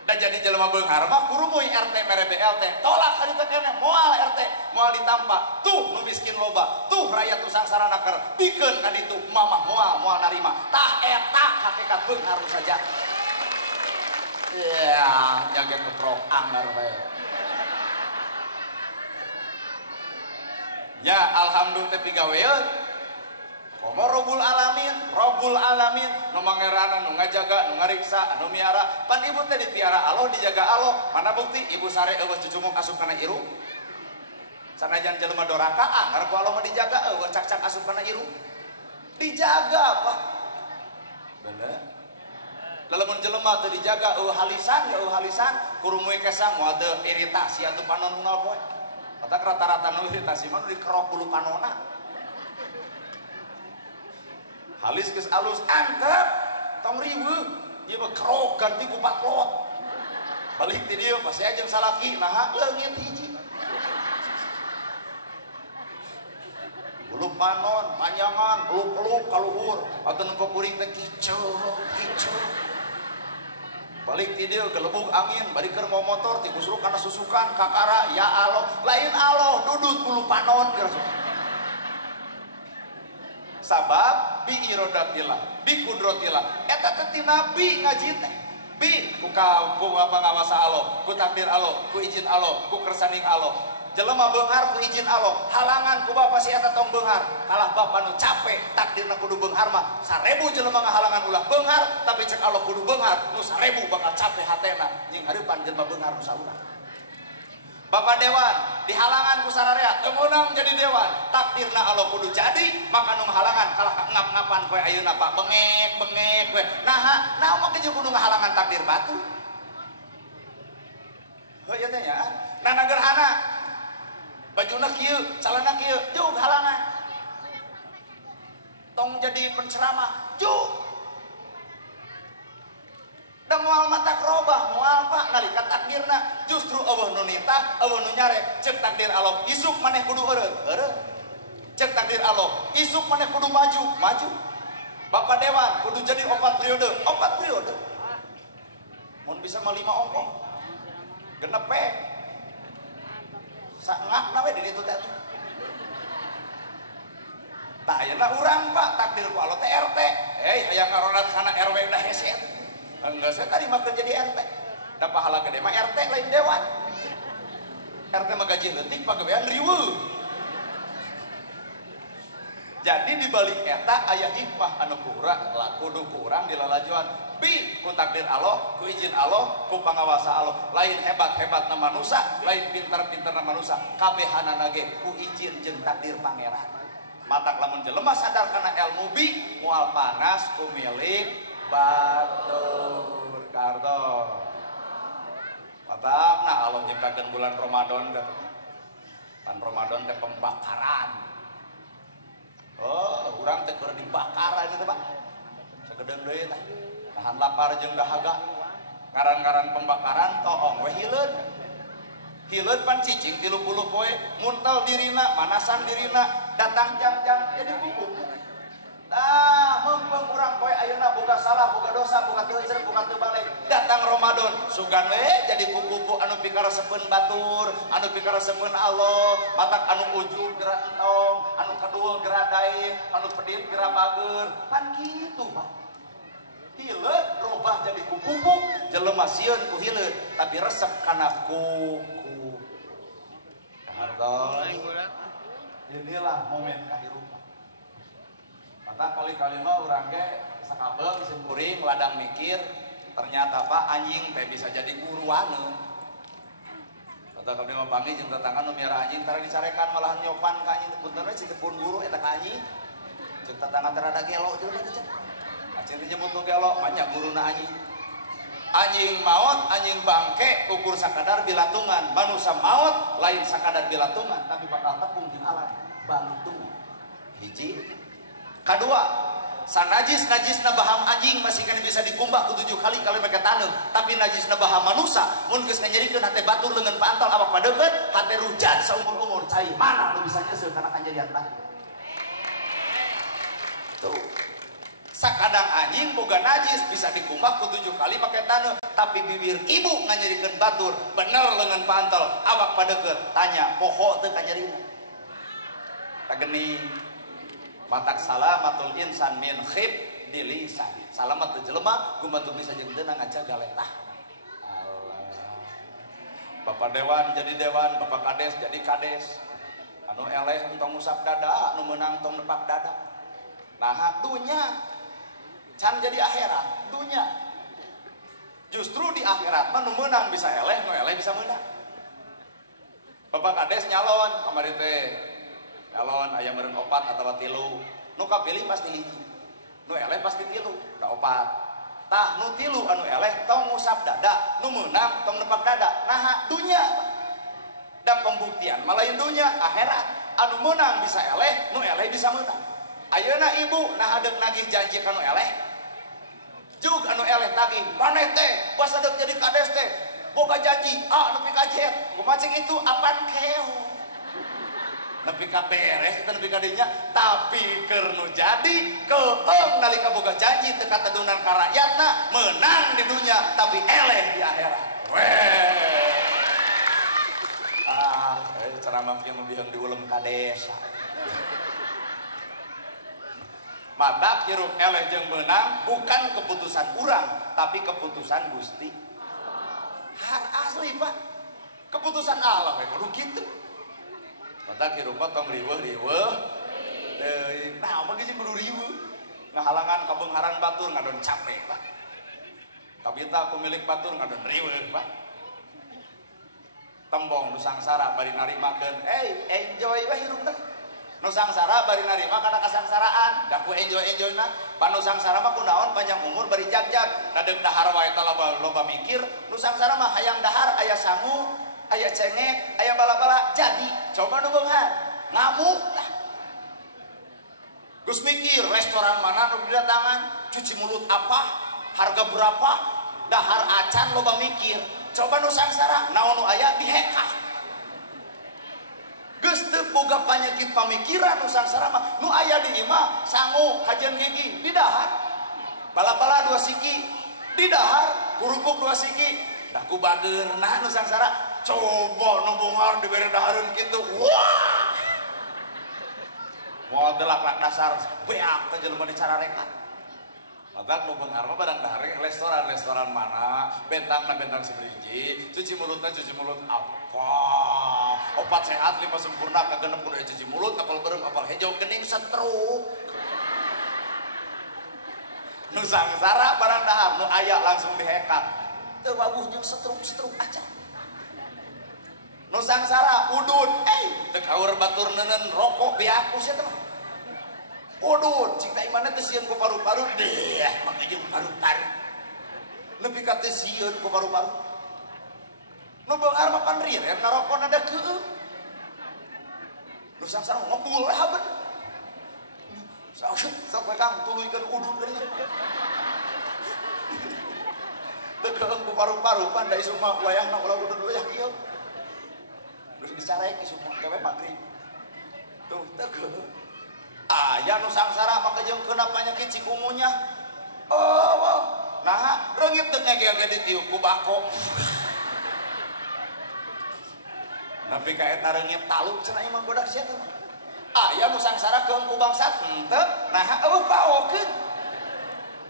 dan jadi jelema beunghar mah kurumuy RT mere BLT tolak hari teh keneh moal RT moal ditampa tuh nu miskin loba tuh rakyat nu sangsarana keur pikeun ka ditu mamah moal narima tah eta hakikat beunghar saja ya jaga keprok anggar bae ya alhamdulillah teh pigaweun komo Rabbul Alamin nu mangerana nu ngajaga nu ngariksa anu miara pan ibu teh dipiara Allah dijaga Allah mana bukti ibu sare eueuh cucumuk asup kana irung sanajan jelema doraka anggar ku Allah mah dijaga eueuh cak-cak asup kana irung dijaga Pak bener lamun jelema teu dijaga eueuh halisan kurumuy kesang moal teu iritasi atuh panon poe otak rata-rata nu iritasi mah nu dikerok bulu panonna halis geus alus antep tong riweuh ieu mah kerok ganti ku patlot balik ti dieu pas saya jeung salaki naha leungit hiji bulu panon panjangan peluk-peluk kaluhur atuh nu kuring teh kicau balik ti dieu gelebug angin bari keur mau motor ti kusruk kana susukan kakara ya Allah lain Allah dudut bulu panon keur sabab bi irodatillah bi kudratillah eta teh ti nabi ngaji teh bi ku pangawasa Allah ku takdir Allah ku izin Allah ku kersaning Allah jelema beunghar ku izin Allah halangan ku bapa si eta tong beunghar kalah bapa nu capek takdirna kudu beunghar mah 1000 jelema ngahalangan ulah beunghar tapi cek Allah kudu beunghar nu 1000 bakal capek hatena jeung hareupan jelema beunghar nu saurang Bapak Dewan dihalangan ku sararea kemunang jadi dewan takdirna Allah kudu jadi maka nu halangan kalah ngap-ngapan poe ayeuna Pak bengek we naha mah keju kudu ngahalangan takdir batu heuh teh nya nana gerhana bajuna kieu calana kieu jauh halangan tong jadi penceramah jauh da moal mata robah moal Pak nalika takdirna justru eueuh nu nitah eueuh nu nyarek cek takdir Allah isuk maneh kudu eureug cek takdir Allah isuk maneh kudu maju Bapak Dewan kudu jadi 4 periode mun bisa mah 5 ongkong genep we sangakna we di ditu teh tah ayeuna urang Pak takdir ku Allah teh RT hayang ngaronat kana RW da hese enggak saya tadi makan jadi RT da pahala gede mah RT lain dewan RT mah gaji leutik pagawean riweuh jadi dibalik eta aya hikmah anu kudu kurang dilalajuan bi ku takdir Allah ku izin Allah ku pangawasa Allah lain hebat-hebatna manusia lain pinter-pinterna manusia kabehanana ge ku izin jeung takdir pangeran matak lamun jelema sadar kana ilmu bi moal panas ku milik batur karto matakna Allah nyiptakeun bulan Ramadan kan Ramadan teh pembakaran urang teh keur dibakaran itu Pak sagedeung deui tah tahan lapar jeung dahaga ngaran-ngaran pembakaran toong we hileud pan cicing 30 poe muntel dirina manasan dirina datang jam-jam jadi kuku mumpung urang poe ayeuna boga salah boga dosa boga teu hijrah boga teu balik datang Ramadan sugan we jadi kuku anu pikaresepeun batur anu pikaresepeun Allah matak anu ujub geura entong anu kadul geura daib anu pedit geura bager pan kitu Pak hileud robah jadi kuku jelema sieun ku hileud tapi resep kana kuku harta inilah momen kehidupan tak kali-kali mah urang ge sakabeng simkuring ladang mikir ternyata Pak anjing teh bisa jadi guruan. Kata kabeh mah panggih jeung tetangga nu miara anjing tara dicarekan malahan nyopan ka anjing puntenna cik pun guru eta ka anjing. Cek tetangga teh rada gelo jeung eta cek. Acing disebut nu gelo banyak guruna anjing. Anjing maot, anjing bangke ukur sakadar bilatungan. Manusia maot lain sakadar bilatungan tapi bakal tepung jeung alam balutungan. Hiji. Kedua, sanajis-najisna baham anjing masih kan bisa dikumbah ku 7 kali kalau make taneuh, tapi najisna baham manusia mun geus nganyerikeun hate batur leungeun pantal awak padeukeut hate rujan saumur-umur cai mana nu bisa nyeuseul kana kanjadian tah. Tuh. Sakadang anjing boga najis bisa dikumbah ku 7 kali pakai taneuh, tapi bibir ibu nganyerikeun batur bener leungeun pantal awak padeukeut tanya poho teu kanyerina. Tageuning matak salamatul insan min khib dilisan. Salamat teu jelema gumantung bisa jeung teu ngajaga letah. Allah. Bapak dewan jadi dewan, bapak kades jadi kades. Anu eleh entong ngusap dada, anu meunang tong nepak dada. Nah, dunya can jadi akhirat, dunya. Justru di akhirat mah nu meunang bisa eleh, nu eleh bisa meunang. Bapak kades nyalon kamari teh. Nyalon aya meureun 4 atawa 3. Nu kapilih pasti hiji. Nu eleh pasti 3, da 4. Tah nu 3 anu eleh tong ngusap dada, nu meunang tong nepak dada. Nah, dunya. Da pembuktian malain dunya, akhirat. Anu meunang bisa eleh, nu eleh bisa meunang. Ayeuna ibu nah hadeup nagih janji ka nu eleh. Jug anu eleh tagih, maneh teh pas hadeup jadi kades teh boga janji nepi ka jet. Kumaha cek itu apan keo. Nepi ka beres eta nepi ka dinya, tapi keur nu jadi keung nalika boga janji teu katadunan ka rakyatna menang di dunya tapi eleh di akhirat. Weh. Ceramah kieu mah diulem ka desa. Mata hirup eleh jeung meunang bukan keputusan urang tapi keputusan Gusti. Har asli Pak. Keputusan Allah we kudu kitu. Mata hirup tong riweuh-riweuh. Teuing naon mah geus kudu riweuh. Ngahalangan kabeungharan batur ngadon capek Pak. Kabita pemilik batur ngadon riweuh Pak. Tembong nu sangsara bari narimakeun, enjoy we hirup teh. Nu sangsara bari narima kana kasangsaraan, da ku enjoy-enjoyna. Panu sangsara mah kunaon panjang umur bari jag-jag, dadeuk dahar wae teh loba mikir. Nu sangsara mah hayang dahar aya sangu, aya cengek, aya bala-bala jadi. Coba nu beunghar, ngamuk tah. Geus mikir restoran mana nu didatangan, cuci mulut apa, harga berapa, dahar acan loba mikir. Coba nu sangsara naon nu aya dihekah. Geus teu boga panyakit pamikiran nu sangsara mah nu aya di imah sangu kajian gigi di dahar bala-bala 2 siki di dahar kurupuk 2 siki da ku bageurna nu sangsara coba nu bungar dibere dahareun kitu wah moal delak dasar beak teh jelema dicararekan. Maka nu beunghar mah badang dahar restoran mana bentangna bentang sabriji cuci mulutna cuci mulut apa 4 sehat 5 sempurna kagenep kudu cuci mulut apal beureum apal hejau geuning setruk. Nu sangsara barang dahar nu aya langsung dihekat teu bagus jeung setruk aja. Nu sangsara udud teu kaur batur neuneun rokok beak sia teh. Udud cing imana teh sieun ku paru-paru deh make jeung paru-paru. Nepi ka teh sieun ku paru-paru. Nu beunghar mah pan riret ngarokona da keueuh. Nu sangsara ngobul haben. Sok Kang tuluykeun udud deui. Teu keueung ku paru-paru pan da isuk mah wayahna ulah udud wayah kieu. Terus dicarek isuk gawe magrib. Tuh teu keueung. Aya nu sangsara make jeung keuna panyakit cikumunya. Nah, reungit teu ngege-ngege ditiup ku bako. Nepi ka eta reungit taluk cenah imah budak sia teh. Aya nu sangsara keung ku bangsat henteu, nah eueuh paokeun.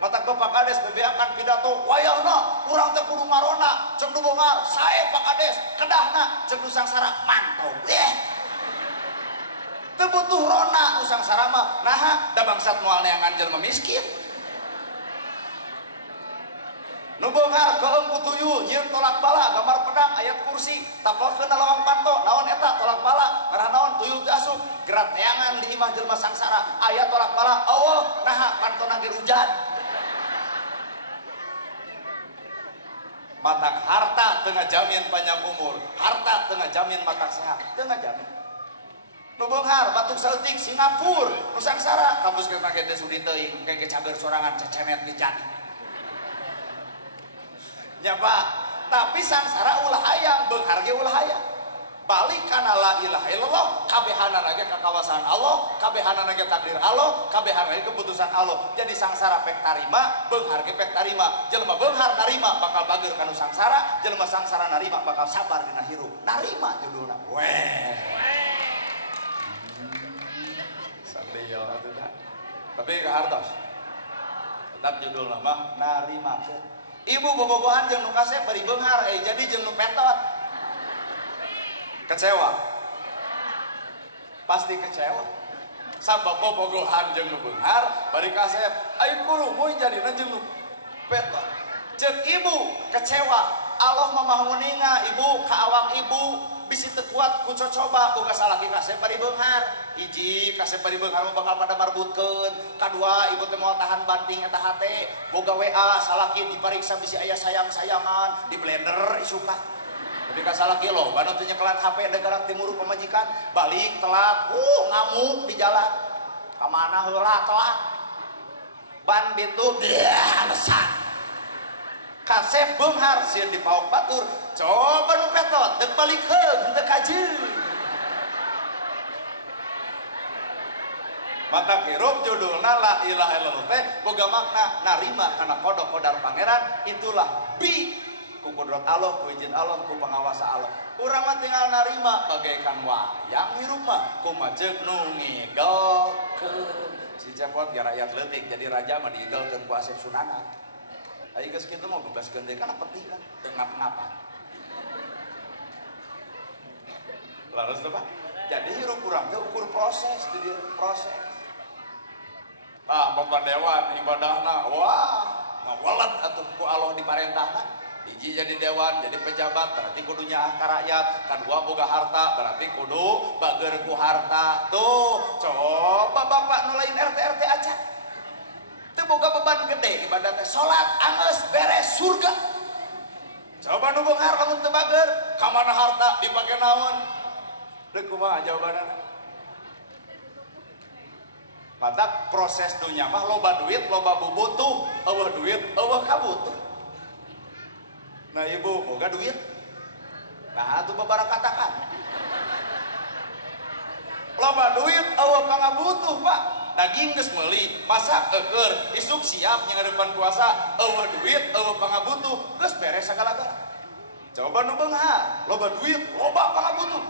Matak Bapak Kades bebeakan pidato wayahna urang teh kudu marona, ceuk nu beunghar sae Pak Kades, kedahna ceuk nu sangsara mantong. teu butuh rona nu sangsara mah naha da bangsat moal neangan jelema miskin. Nu beunghar keung ku tuyul nyieun tolak bala gambar pedang ayat kursi taploskeun lawang panto naon eta tolak bala ngaran naon tuyul teu asup gerak neangan di imah jelema sangsara ayat tolak bala Allah naha pantona ge hujan. Matak harta teu ngajamin panjang umur, harta teu ngajamin matak sehat, teu ngajamin. Nu beunghar batuk saeutik Singapura nu sangsara kampuskeun make teh sudi teuing kengke cager sorangan cecemet di jadi. Ya Pak, tapi sangsara ulah hayang, beunghar ge ulah hayang. Balik kana la ilaha illallah, kabehanana ge kakawasan Allah, kabehanana ge takdir Allah, kabehanana ge keputusan Allah. Jadi sangsara pek tarima, beunghar ge pek tarima. Jelema beunghar narima bakal bageur kanu sangsara, jelema sangsara narima bakal sabar dina hirup. Narima judulna. Weh. Sandeyo atuh. Tapi kahartos. Tetap judulna mah narimakeun. Ibu bobogohan jeung nu kasep bari beunghar jadi jeung nu petot. Kecewa. Pasti kecewa. Sabab bobogohan jeung nu beunghar bari kasep ai kulumuy jadina jeung nu petot. Ceuk ibu kecewa. Allah mah nguninga ibu ka awak ibu bisi teu kuat ku cocoba boga salaki kasep bari beunghar. Hiji kasep bari beunghar bakal pada marbutkeun. Kadua ibu teh moal tahan banting eta hate boga WA salaki dipariksa bisi aya sayang-sayangan di blender isuka. Tapi ka salaki lo banu teu nyekelan HP dagarak timur pamajikan balik telat ngamuk di jalan. Ka mana heula telat. Ban bintu alasan. Kasep beunghar sieun dipaok batur coba nu petot deuk balikeun teu kajeuh. Mata hirup judulna la ilaha illallah teh boga makna narima kana kodok kodar pangeran itulah bi ku kudrat Allah ku izin Allah ku pangawasa Allah. Urang mah tinggal narima bagaikan wayang hirup mah kumaha ceuk nu ngigolkeun. Si cepot ge rakyat leutik jadi raja mah diigolkeun ku Asep Sunana. Ai geus kitu mah bebaskeun deui kana peti kan teu ngapa-ngapa. Laras teh Pak. Jadi hirup urang teh ukur proses di proses. Bapak dewan ibadahna wah ngawelet atuh ku Allah diparentahna. Hiji jadi dewan jadi pejabat berarti kudunya ka rakyat, kadua boga harta berarti kudu bageur ku harta. Tuh coba bapak nu lain RT aja teu boga beban gede ibadah teh salat angeus beres surga. Coba nu beunghar lamun teu bageur ka mana harta dipake naon? Deuk kumaha jawabanana? Mata proses dunia mah loba duit loba bubutuh eueuh duit eueuh kabutuh. Nah ibu boga duit nah atuh babara katakan loba duit eueuh pangabutuh Pak daging geus meuli masak eueur isuk siap nyangeurepan puasa eueuh duit eueuh pangabutuh geus beres sagala-gala. Coba nu beunghar loba duit loba pangabutuh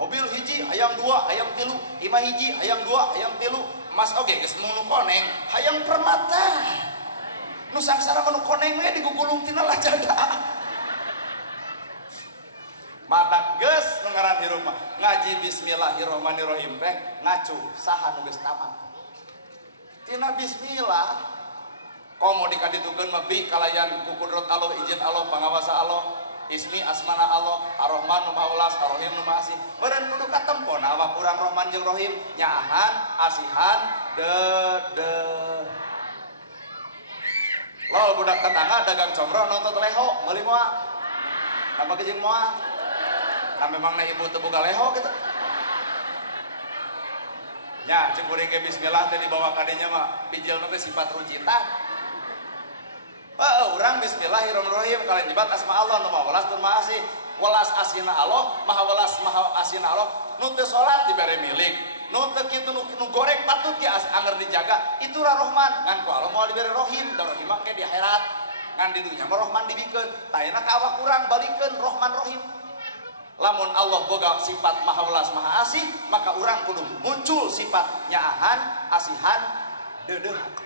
mobil hiji hayang dua hayang tilu imah hiji hayang dua hayang tilu mas oge geus nu koneng hayang permata nu sangsara nu koneng we digugulung tina lajada. Matak geus nu ngaran hirup mah ngaji bismillahirrahmanirrahim teh ngacu saha nu geus tamat tina bismillah komo dikaditukeun mah bi kalayan ku kudrat Allah izin Allah pangawasa Allah ismi asmana Allah ar-Rahman nu maha ulas ar-Rahim nu maha asih meureun kudu katempo na awak urang Rahman jeung Rahim nyaahan asihan de lo budak tetangga dagang combro nonton leho meuli moal apa ke jeung moal memangna ibu teu boga leho gitu nya cek kuring ge bismillah teh dibawa ka dinya mah bijilna teh sifat rujitan. Urang bismillahirrahmanirrahim kalian nyebat asma Allah nu maha welas tur maha asih welas asina Allah maha welas maha asina Allah nu teu salat dibere milik nu teu kitu nu goreng patut ge anger dijaga itu Rahman ngan ku Allah moal dibere Rahim da Rahim mah ke di akhirat ngan di dunya mah Rahman dibikeun tayana ka awak urang balikeun Rahman Rahim. Lamun Allah boga sifat maha welas maha asih maka urang kudu muncul sifat nyaahan asihan deudeuhan.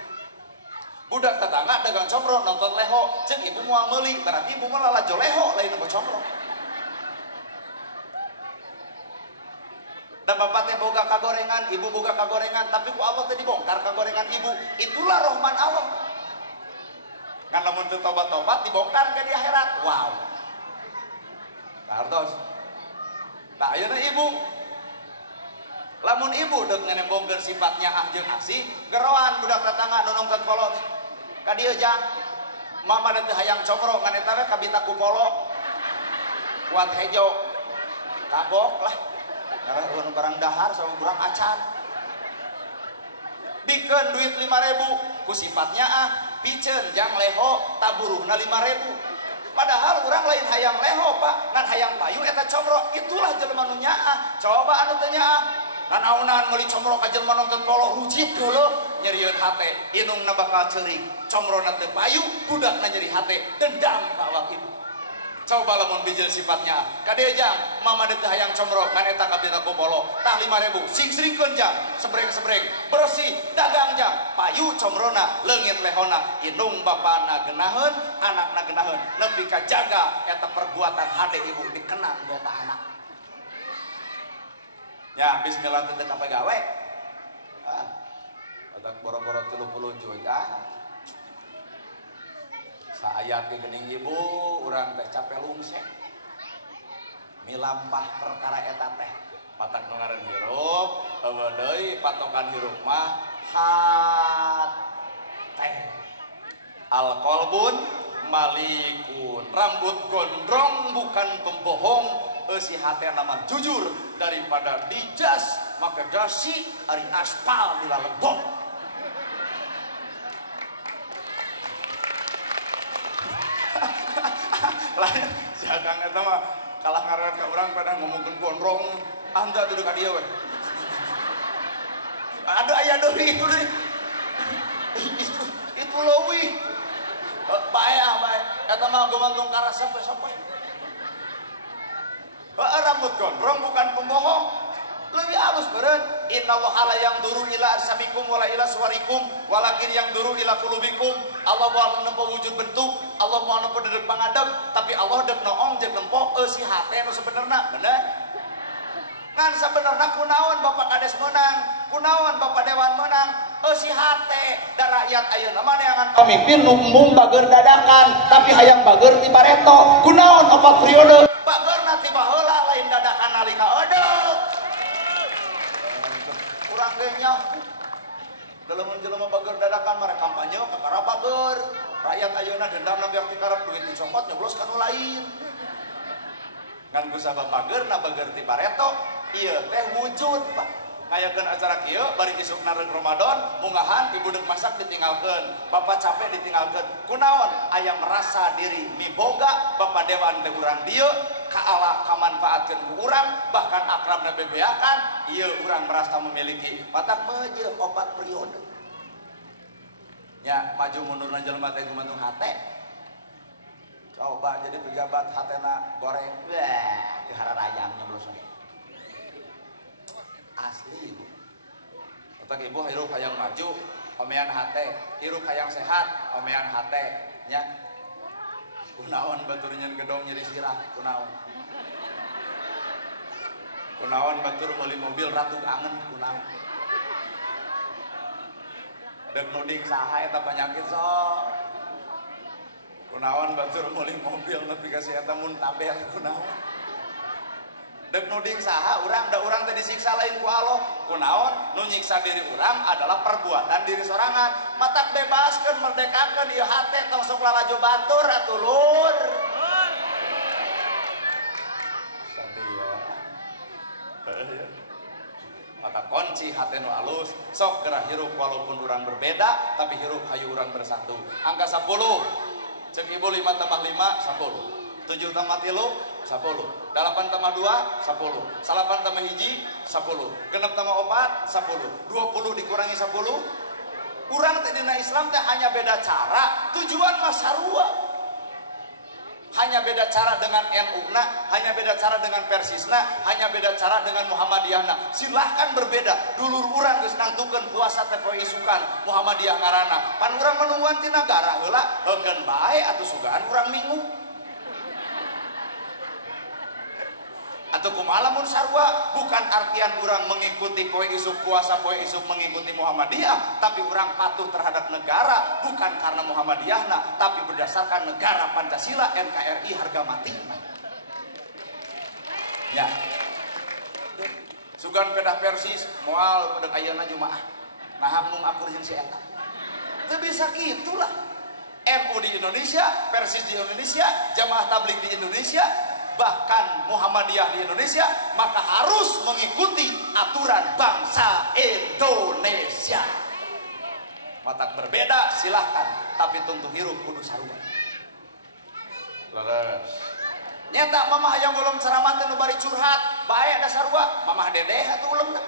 Budak tetangga dagang combro nonton leho jeung ibu moal meuli berarti ibu mah lalajo leho lain nu combro. Dan bapak teh boga kagorengan, ibu boga kagorengan, tapi ku Allah teh dibongkar kagorengan ibu. Itulah rahman Allah. Kan lamun teu tobat-tobat dibongkar ke di akhirat. Wow. Kartos. Tak ayeuna ibu. Lamun ibu deuk nganembongkeun sifatnya ah jeung asih, geroan budak tetangga nu nongton polo. Ka dieu jang. Mama teh hayang comro ngan eta we kabita ku polo. Kuat hejo. Kabok lah. Karena barang dahar sama kurang acan. Bikeun duit 5.000 ku sifatnya ah piceun jang leho taburuhna 5.000. Padahal urang lain hayang leho Pak, ngan hayang payu eta comro. Itulah jelema nu nyaah. Coba anu teu nyaah. Nanaonan meuli comro ka jelema nongton polo rujit heula nyerieun hate. Inungna bakal ceurik. Comrona teu payu, budakna nyeri hate, dendam ka awak ibu. Coba lamun bijil sifatnya kadeu jang mama teh hayang comro ngan eta kabina ku polo tah 5.000 sing-sringkeun jang sebreng-sebreng bersih dagang jang payu comrona leungit lehona indung bapana geunaheun anakna geunaheun nepi ka jaga eta perbuatan hade ibu dikenang eta anak ya bismillah teh ka pagawe atak boro-boro 30 juta saayat ke geuning ibu urang teh capek lungsek milampah perkara eta teh matak nu ngaran hirup eueuh deui patokan hirup mah hate alqalbun malikun rambut gondrong bukan pembohong eusi hate nama jujur daripada dijas maka dasi ari aspal dilalebok. Lain jangan eta mah kalah ngaran ka urang pada ngomongkeun gondrong anda duduk ka dieu we. Aduh aya deui itu deui. Itu leuwih. Bae eta mah gumantung ka sampai. Rambut gondrong bukan pembohong. Lebih halus beureun. Innallaha la yanzuru ila arsabikum wala ila suwarikum walakin yanzuru ila qulubikum. Allah moal nempo wujud bentuk, Allah moal nempo dedeg pangadeg, tapi Allah deuk noong jeung nempo eusi hate nu sabenerna. Bener? Ngan sabenerna kunaon Bapak Kades menang, kunaon Bapak Dewan menang, eusi hate da rakyat ayeuna mah neangan pamimpin nu embung bager dadakan, tapi hayang bager ti pareto. Kunaon 4 periode? Bageurna ti baheula lain dadakan nalika edeuk. Urang ge nya dalam jelema bager dadakan mereka kampanye kakara bager rakyat ayeuna dendam na biar tikarep duit dicopot nyoblos ka nu lain ngan ku sabab bagerna bager ti pareto ieu teh wujud Pak ngayakeun acara kieu bari isukna reung Ramadan munggahan ibu deuk masak ditinggalkeun bapak capek ditinggalkeun kunaon aya merasa diri miboga bapak dewan teh urang dieu kaala kamanfaatkeun ku urang bahkan akrabna bebeakan ieu urang merasa memiliki patak meujeuh 4 periode nya maju mundurna jelema teh gumantung hate coba jadi pejabat hatena goreng wah dihararayang nyoblos we asli ibu otak ibu hirup hayang maju omean hate hirup hayang sehat omean hate nya kunaon batur nyen gedong nyeri sirah kunaon batur meuli mobil ratu angen kunaon deuk nuding saha eta panyakit sok kunaon batur meuli mobil nepi ka si eta muntabel kunaon deuk nuding saha urang da urang teh disiksa lain ku Allah kunaon nu nyiksa diri urang adalah perbuatan diri sorangan matak bebaskeun merdekakeun ieu hate tong sok lalaju batur atuh lur maka kunci hati nu alus sok gerah hirup walaupun urang berbeda tapi hirup hayu urang bersatu angka 10 cek ibu 5 tambah 5 10 7 tambah 3 10 8 tambah 2 10 8 tambah 1 10 genep tambah 4 10 20 dikurangi 10 urang teh dina Islam teh hanya beda cara tujuan mah sarua hanya beda cara dengan NU-na, hanya beda cara dengan Persisna, hanya beda cara dengan Muhammadiyahna. Silahkan berbeda. Dulur urang geus nangtukeun puasa teh poe isukan Muhammadiyah ngaranna. Pan urang menungguan ti nagara heula, heukeun bae atuh sugaan urang minggu. Atau kumaha lamun sarua, bukan artian orang mengikuti poe isuk puasa poe isuk mengikuti Muhammadiyah, tapi orang patuh terhadap negara bukan karena Muhammadiyahna, tapi berdasarkan negara Pancasila NKRI harga mati. Ya. Sugan pedah Persis moal pada ayeuna Jumaah. Nah, mung akur jeung si eta. Teu bisa gitulah. NU di Indonesia, Persis di Indonesia, Jamaah Tabligh di Indonesia, bahkan Muhammadiyah di Indonesia, maka harus mengikuti aturan bangsa Indonesia. Matak berbeda silahkan, tapi tuntung hirup kudu sarua. Leres. Nyata mamah yang belum ceramah teh nu bari curhat, bae da sarua, mamah dedeh atuh uleumna.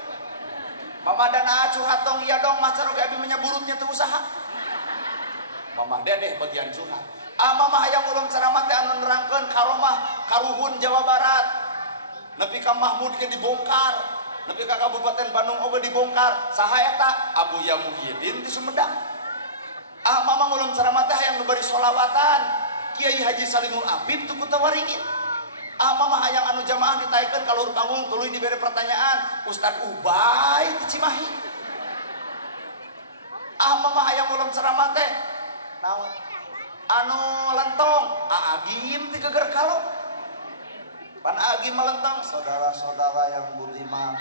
Mamah dana curhat dong, iya dong, macar oge abi menyeburutnya teu usaha. Mamah dedeh bagian curhat. Mamah hayang ulun ceramah teh anu nerangkeun karomah karuhun Jawa Barat. Nepi ka Mahmud ge dibongkar, nepi ka Kabupaten Bandung oge dibongkar. Saha eta? Abuya Muhyiddin di Sumedang. Mamah ulun ceramah teh hayang nu bari sholawatan Kiai Haji Salimul Apip tuh kutawaringin. Mamah hayang anu jamaah ditaikeun ka lur panggung tuluy dibere pertanyaan Ustad Ubay di Cimahi. Mamah hayang ulun ceramah teh naon? Anu lentong Aagim ti geger kalong. Pan Aagim melentong, saudara-saudara yang budiman,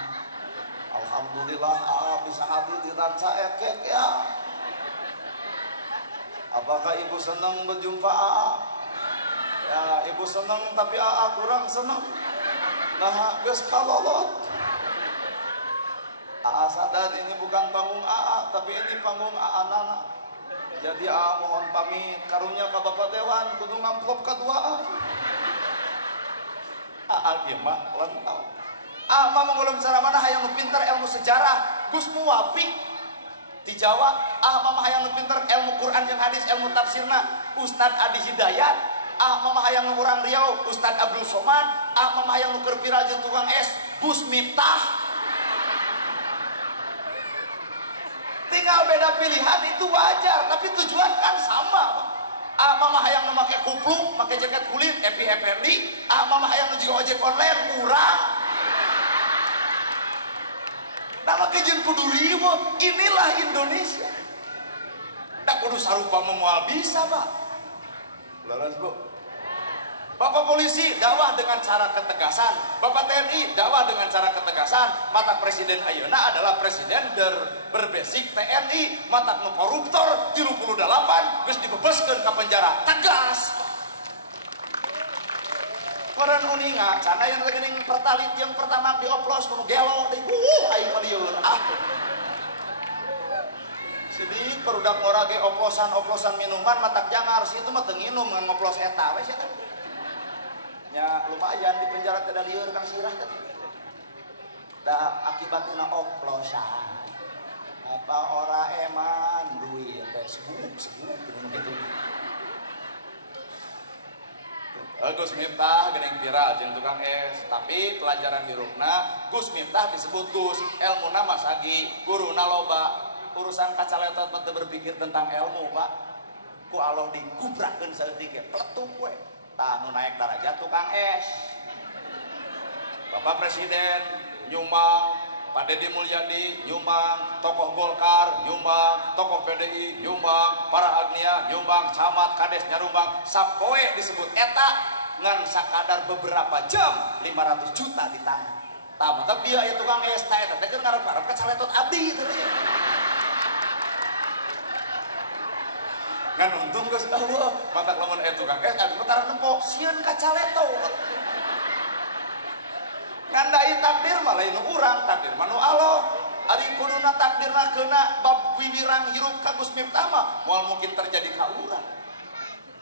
alhamdulillah bisa hadir di ranca ekek ya. Apakah ibu senang berjumpa Aa? Ya, ibu senang tapi Aa kurang senang. Nah, geus kalolot. Aa sadar ini bukan panggung Aa, tapi ini panggung Aa Nana. Jadi mohon pamit karunya ka Bapak Dewan kudu ngamplop kadua. Ieu mah lentau. Mah mangulum saramana hayang nu pinter ilmu sejarah, Gus Muwafiq di Jawa. Mah hayang nu pinter ilmu Quran jeung hadis, ilmu tafsirna Ustad Adi Hidayat. Mah hayang nu urang Riau Ustad Abdul Somad. Mah hayang nu keur viral jeung tukang es Gus Miftah. Tinggal beda pilihan itu wajar, tapi tujuan kan sama. Mama hayang nu make kupluk, make jaket kulit, Epi Effendi. Mama hayang nu juga ojek online, urang. Nama kejeung kudu ribut. Inilah Indonesia. Da kudu sarupa memual bisa, Pak. Laras, Bu. Bapak polisi dakwah dengan cara ketegasan, Bapak TNI dakwah dengan cara ketegasan. Mata presiden ayeuna adalah presiden berbasic TNI, mata nu koruptor 38 geus dibebaskeun ka penjara. Tegas. Koran uninga cana yang rekening pertalit yang pertama dioplos kudu gelo deui aing mah lieur. Sidik perudak ngora ge oplosan minuman matak jangar situ mah teu nginum ngan ngoplos eta we sia. Ya lumayan di penjara tidak liur kang sirah teh. Da akibatna oplosan. Apa ora eman duit teh sebuk kitu. Gus Miftah geuning viral jeung tukang es, tapi pelajaran di rukna Gus Miftah disebut Gus, ilmuna mah sagi, guruna loba. Urusan kacaletot teu berpikir tentang ilmu, Pak. Ku Allah digubrakeun saeutik ge pletuk we. Tah nu naik darajat tukang es. Bapak Presiden nyumbang, Pak Deddy Mulyadi nyumbang, tokoh Golkar nyumbang, tokoh PDI nyumbang, para agnia nyumbang, camat kades nyarumbang, sapoe disebut eta ngan sakadar beberapa jam 500 juta di tangan. Tah mah bieu aya tukang es teh eta teh keur ngarep-ngarep kacaletot abdi teh. Kan untung geus Allah, matak lamun tukang es abdi tara nempo sieun kacaleto. Ngandai takdir mah lain urang, takdir mah nu Allah. Ari kuduna takdirna keuna bab wiwirang hirup ka Gus Miftah mah moal mungkin terjadi ka urang.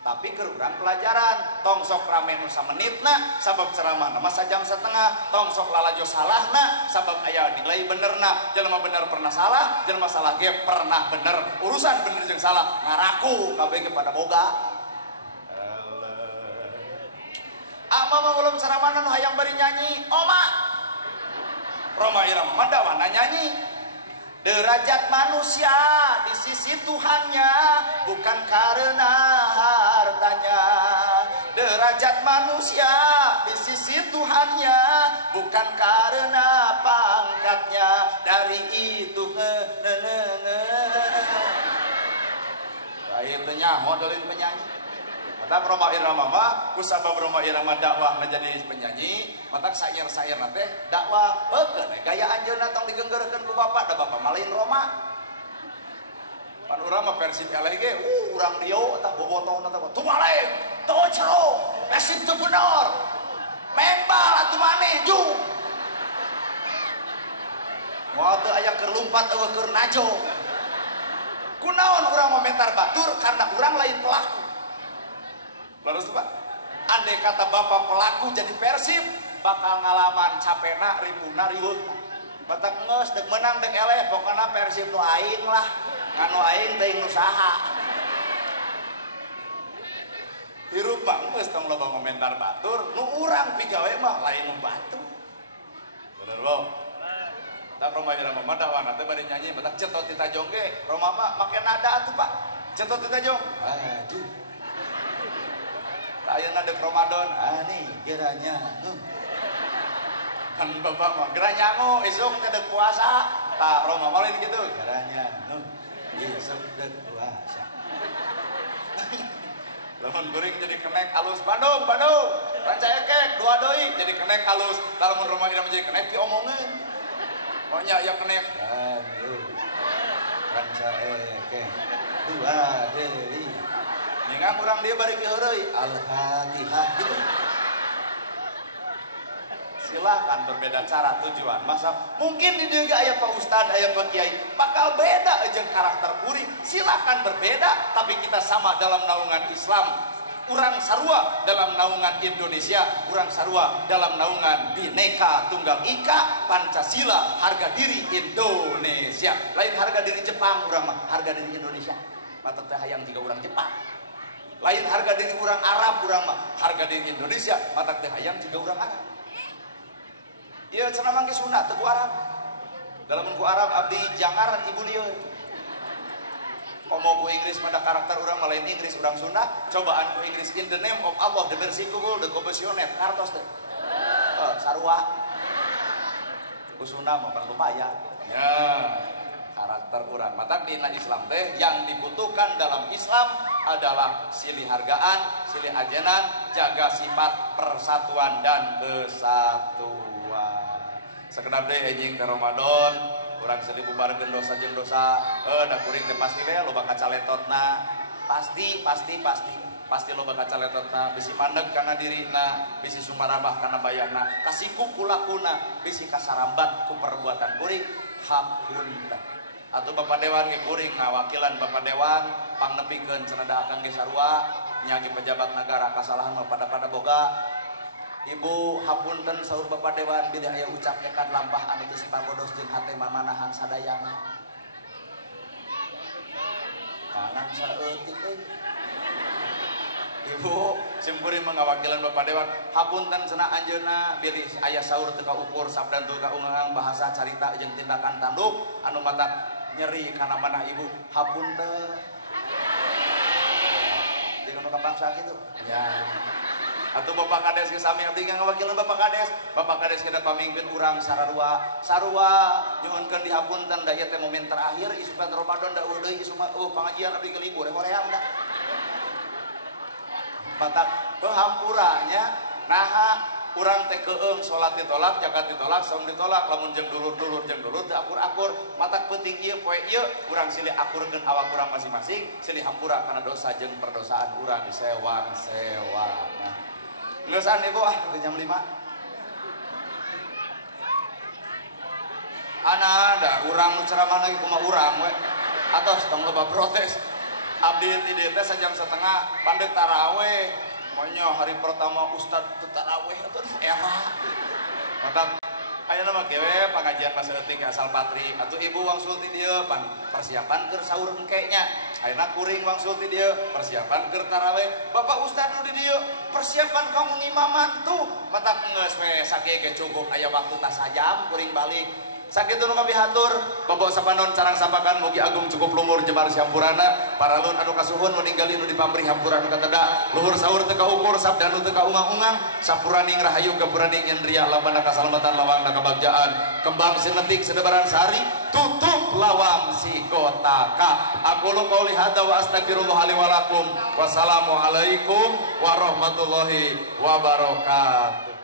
Tapi keur urang pelajaran, tong sok rame nu samenitna sabab ceramahna mah sajam setengah, tong sok lalajo salahna sabab aya nilai benerna. Jelema bener pernah salah, jelema salah ge pernah bener. Urusan bener jeung salah ngaraku kabeh ge pada boga. Mama belum ceramah nu hayang bari nyanyi, Oma. Roma Irama Mandawana nyanyi. Derajat manusia di sisi Tuhannya bukan karena hartanya. Derajat manusia di sisi Tuhannya bukan karena pangkatnya, dari itu akhirnya nyaho dolin penyanyi. Mata Roma Irama mah kusabab Roma Irama dakwah menjadi penyanyi, mata sair-sair nate dakwah heukeun gaya anjeunna tong digenggeurkeun ku bapak, da bapak malain Roma. Pan urang mah Persib eleh ge, urang dio eta bobotohna teh tumalain, teu cero, Persib teu bener. Membal atuh maneh jung. Moal teu aya keur lumpat eueuh keur najo. Kunaon urang komentar batur karena urang lain pelaku. Laras Pak, andai kata bapak pelaku jadi Persib, bakal ngalaman capena, ribuna, riweuna. Batak ngeus dek menang dek eleh, pokoknya Persib nu aing lah, nganu aing teuing nu saha. Hirup mah ngeus tong loba komentar batur, nu urang pigawe mah lain nu batu. Bener boh. Tak Roma Irama mah dawana teh bari nyanyi, batak cetot ti tajong ge, Roma mah make nada atuh Pak. Cetot ti tajong. Aduh. Ayeuna deuk Ramadan, nih geranya. Kan bapak mah geranya nu esuk teh deuk puasa. Tah Roma mah lain kitu, geranya nu esuk deuk puasa. Lamun kuring jadi kenek alus Bandung, ranca ekek dua deui jadi kenek alus. Lamun Roma Irama jadi kenek diomongeun. Pokoknya ya kenek. Aduh. Ranca ekek dua deui. Ningang urang dia bari ke heureuy Al-Fatihah gitu. Silakan berbeda cara tujuan. Masa mungkin di dieu aya Pak Ustad, aya Pak Kiai, bakal beda jeung karakter kuring. Silakan berbeda, tapi kita sama dalam naungan Islam. Urang sarua dalam naungan Indonesia, urang sarua dalam naungan Bhinneka Tunggal Ika, Pancasila, harga diri Indonesia. Lain harga diri Jepang urang mah, harga diri Indonesia. Mata teh hayang jiga urang Jepang. Lain harga diri orang Arab, orang mah harga diri Indonesia, mata teh hayang juga orang Arab. Ieu cenah mangke sunat teu ku Arab. Dalam ku Arab abdi jangar ibu lieur. Komo ku Inggris pada karakter orang mah lain Inggris urang sunat, cobaan ku Inggris in the name of Allah, the mercy Google, the compassionate, kartos teh. Sarua. Ku sunat mah perlu bayar. Ya. Karakter urang mata dina Islam teh yang dibutuhkan dalam Islam adalah silih hargaan, silih ajenan, jaga sifat persatuan dan kesatuan. Sekedap deh anjing ke Ramadan, urang silih bubarkeun dosa jeung dosa, da kuring teh pasti we loba kacaletotna. Pasti loba kacaletotna, bisi mandeg kana dirina, bisi sumarabah kana bayana, kasiku kulakuna, bisi kasarambat ku perbuatan kuring, hapunten. Atau Bapak Dewan ge kuring ngawakilan Bapak Dewan pangnepikeun cenah akan ge sarua nyagi pejabat negara kasalahan mah pada boga. Ibu hapunten saur Bapak Dewan bilih aya ucap ekad lampah anu teu sipagodos jeung hate mamanahan sadayana. Kangen saeutik euy. Ibu simkuring mengawakilan Bapak Dewan hapunten cenah anjeunna bilih aya saur teu kaukur sabdan teu kaungang bahasa carita jeung tindakan tanduk anu matak nyeri karena mana ibu hapunten di kono kabangsa gitu ya. Atau Bapak Kades ke sami abdi ngawakilan Bapak Kades kada pamimpin urang sarua nyuhunkeun dihapunten da ieu teh momen terakhir isupan Ramadan da deui isuma pangajian abdi kelibur hoream da batak hampuranya naha urang teh keung salat ditolak, zakat ditolak, saum ditolak, lamun jeung dulur teh akur-akur, matak penting ieu poe ieu urang silih akurkeun awak urang masing-masing, silih hampura kana dosa jeung perdosaan urang sewang. Geusaan Ibu ke jam 5. Ana ada urang nu ceramah lagi kumaha urang we. Atos tong loba protes. Abdi ti dieu teh sajam setengah pandeg tarawih. Pokoknya hari pertama Ustad tarawih itu era. Maka ayeuna mah gewe pengajian bahasa etik asal patri atuh ibu wangsul ti dieu persiapan keur saur engke nya. Ayeuna kuring wangsul ti dieu persiapan keur tarawih. Bapak Ustad nu di dieu persiapan kamu ngimaman tuh. Mata geus we sakege cukup aya waktu tas sajam kuring balik. Sakit nu kabihatur bobo sapanon carang sapakan mugi agung cukup lumur jemar sampurana paralun anu kasuhun meninggali nu dipamrih hampura anu kateda luhur sahur teu kaukur sabda nu teu kaungang-ungang sapuraning rahayu kapuraning indria labana kasalamatan lawangna kabagjaan kembang sinetik sedebaran sari tutup lawang si kotaka aku lu qauli hadza wa astagfirullah li wa lakum wassalamu alaikum warahmatullahi wabarakatuh.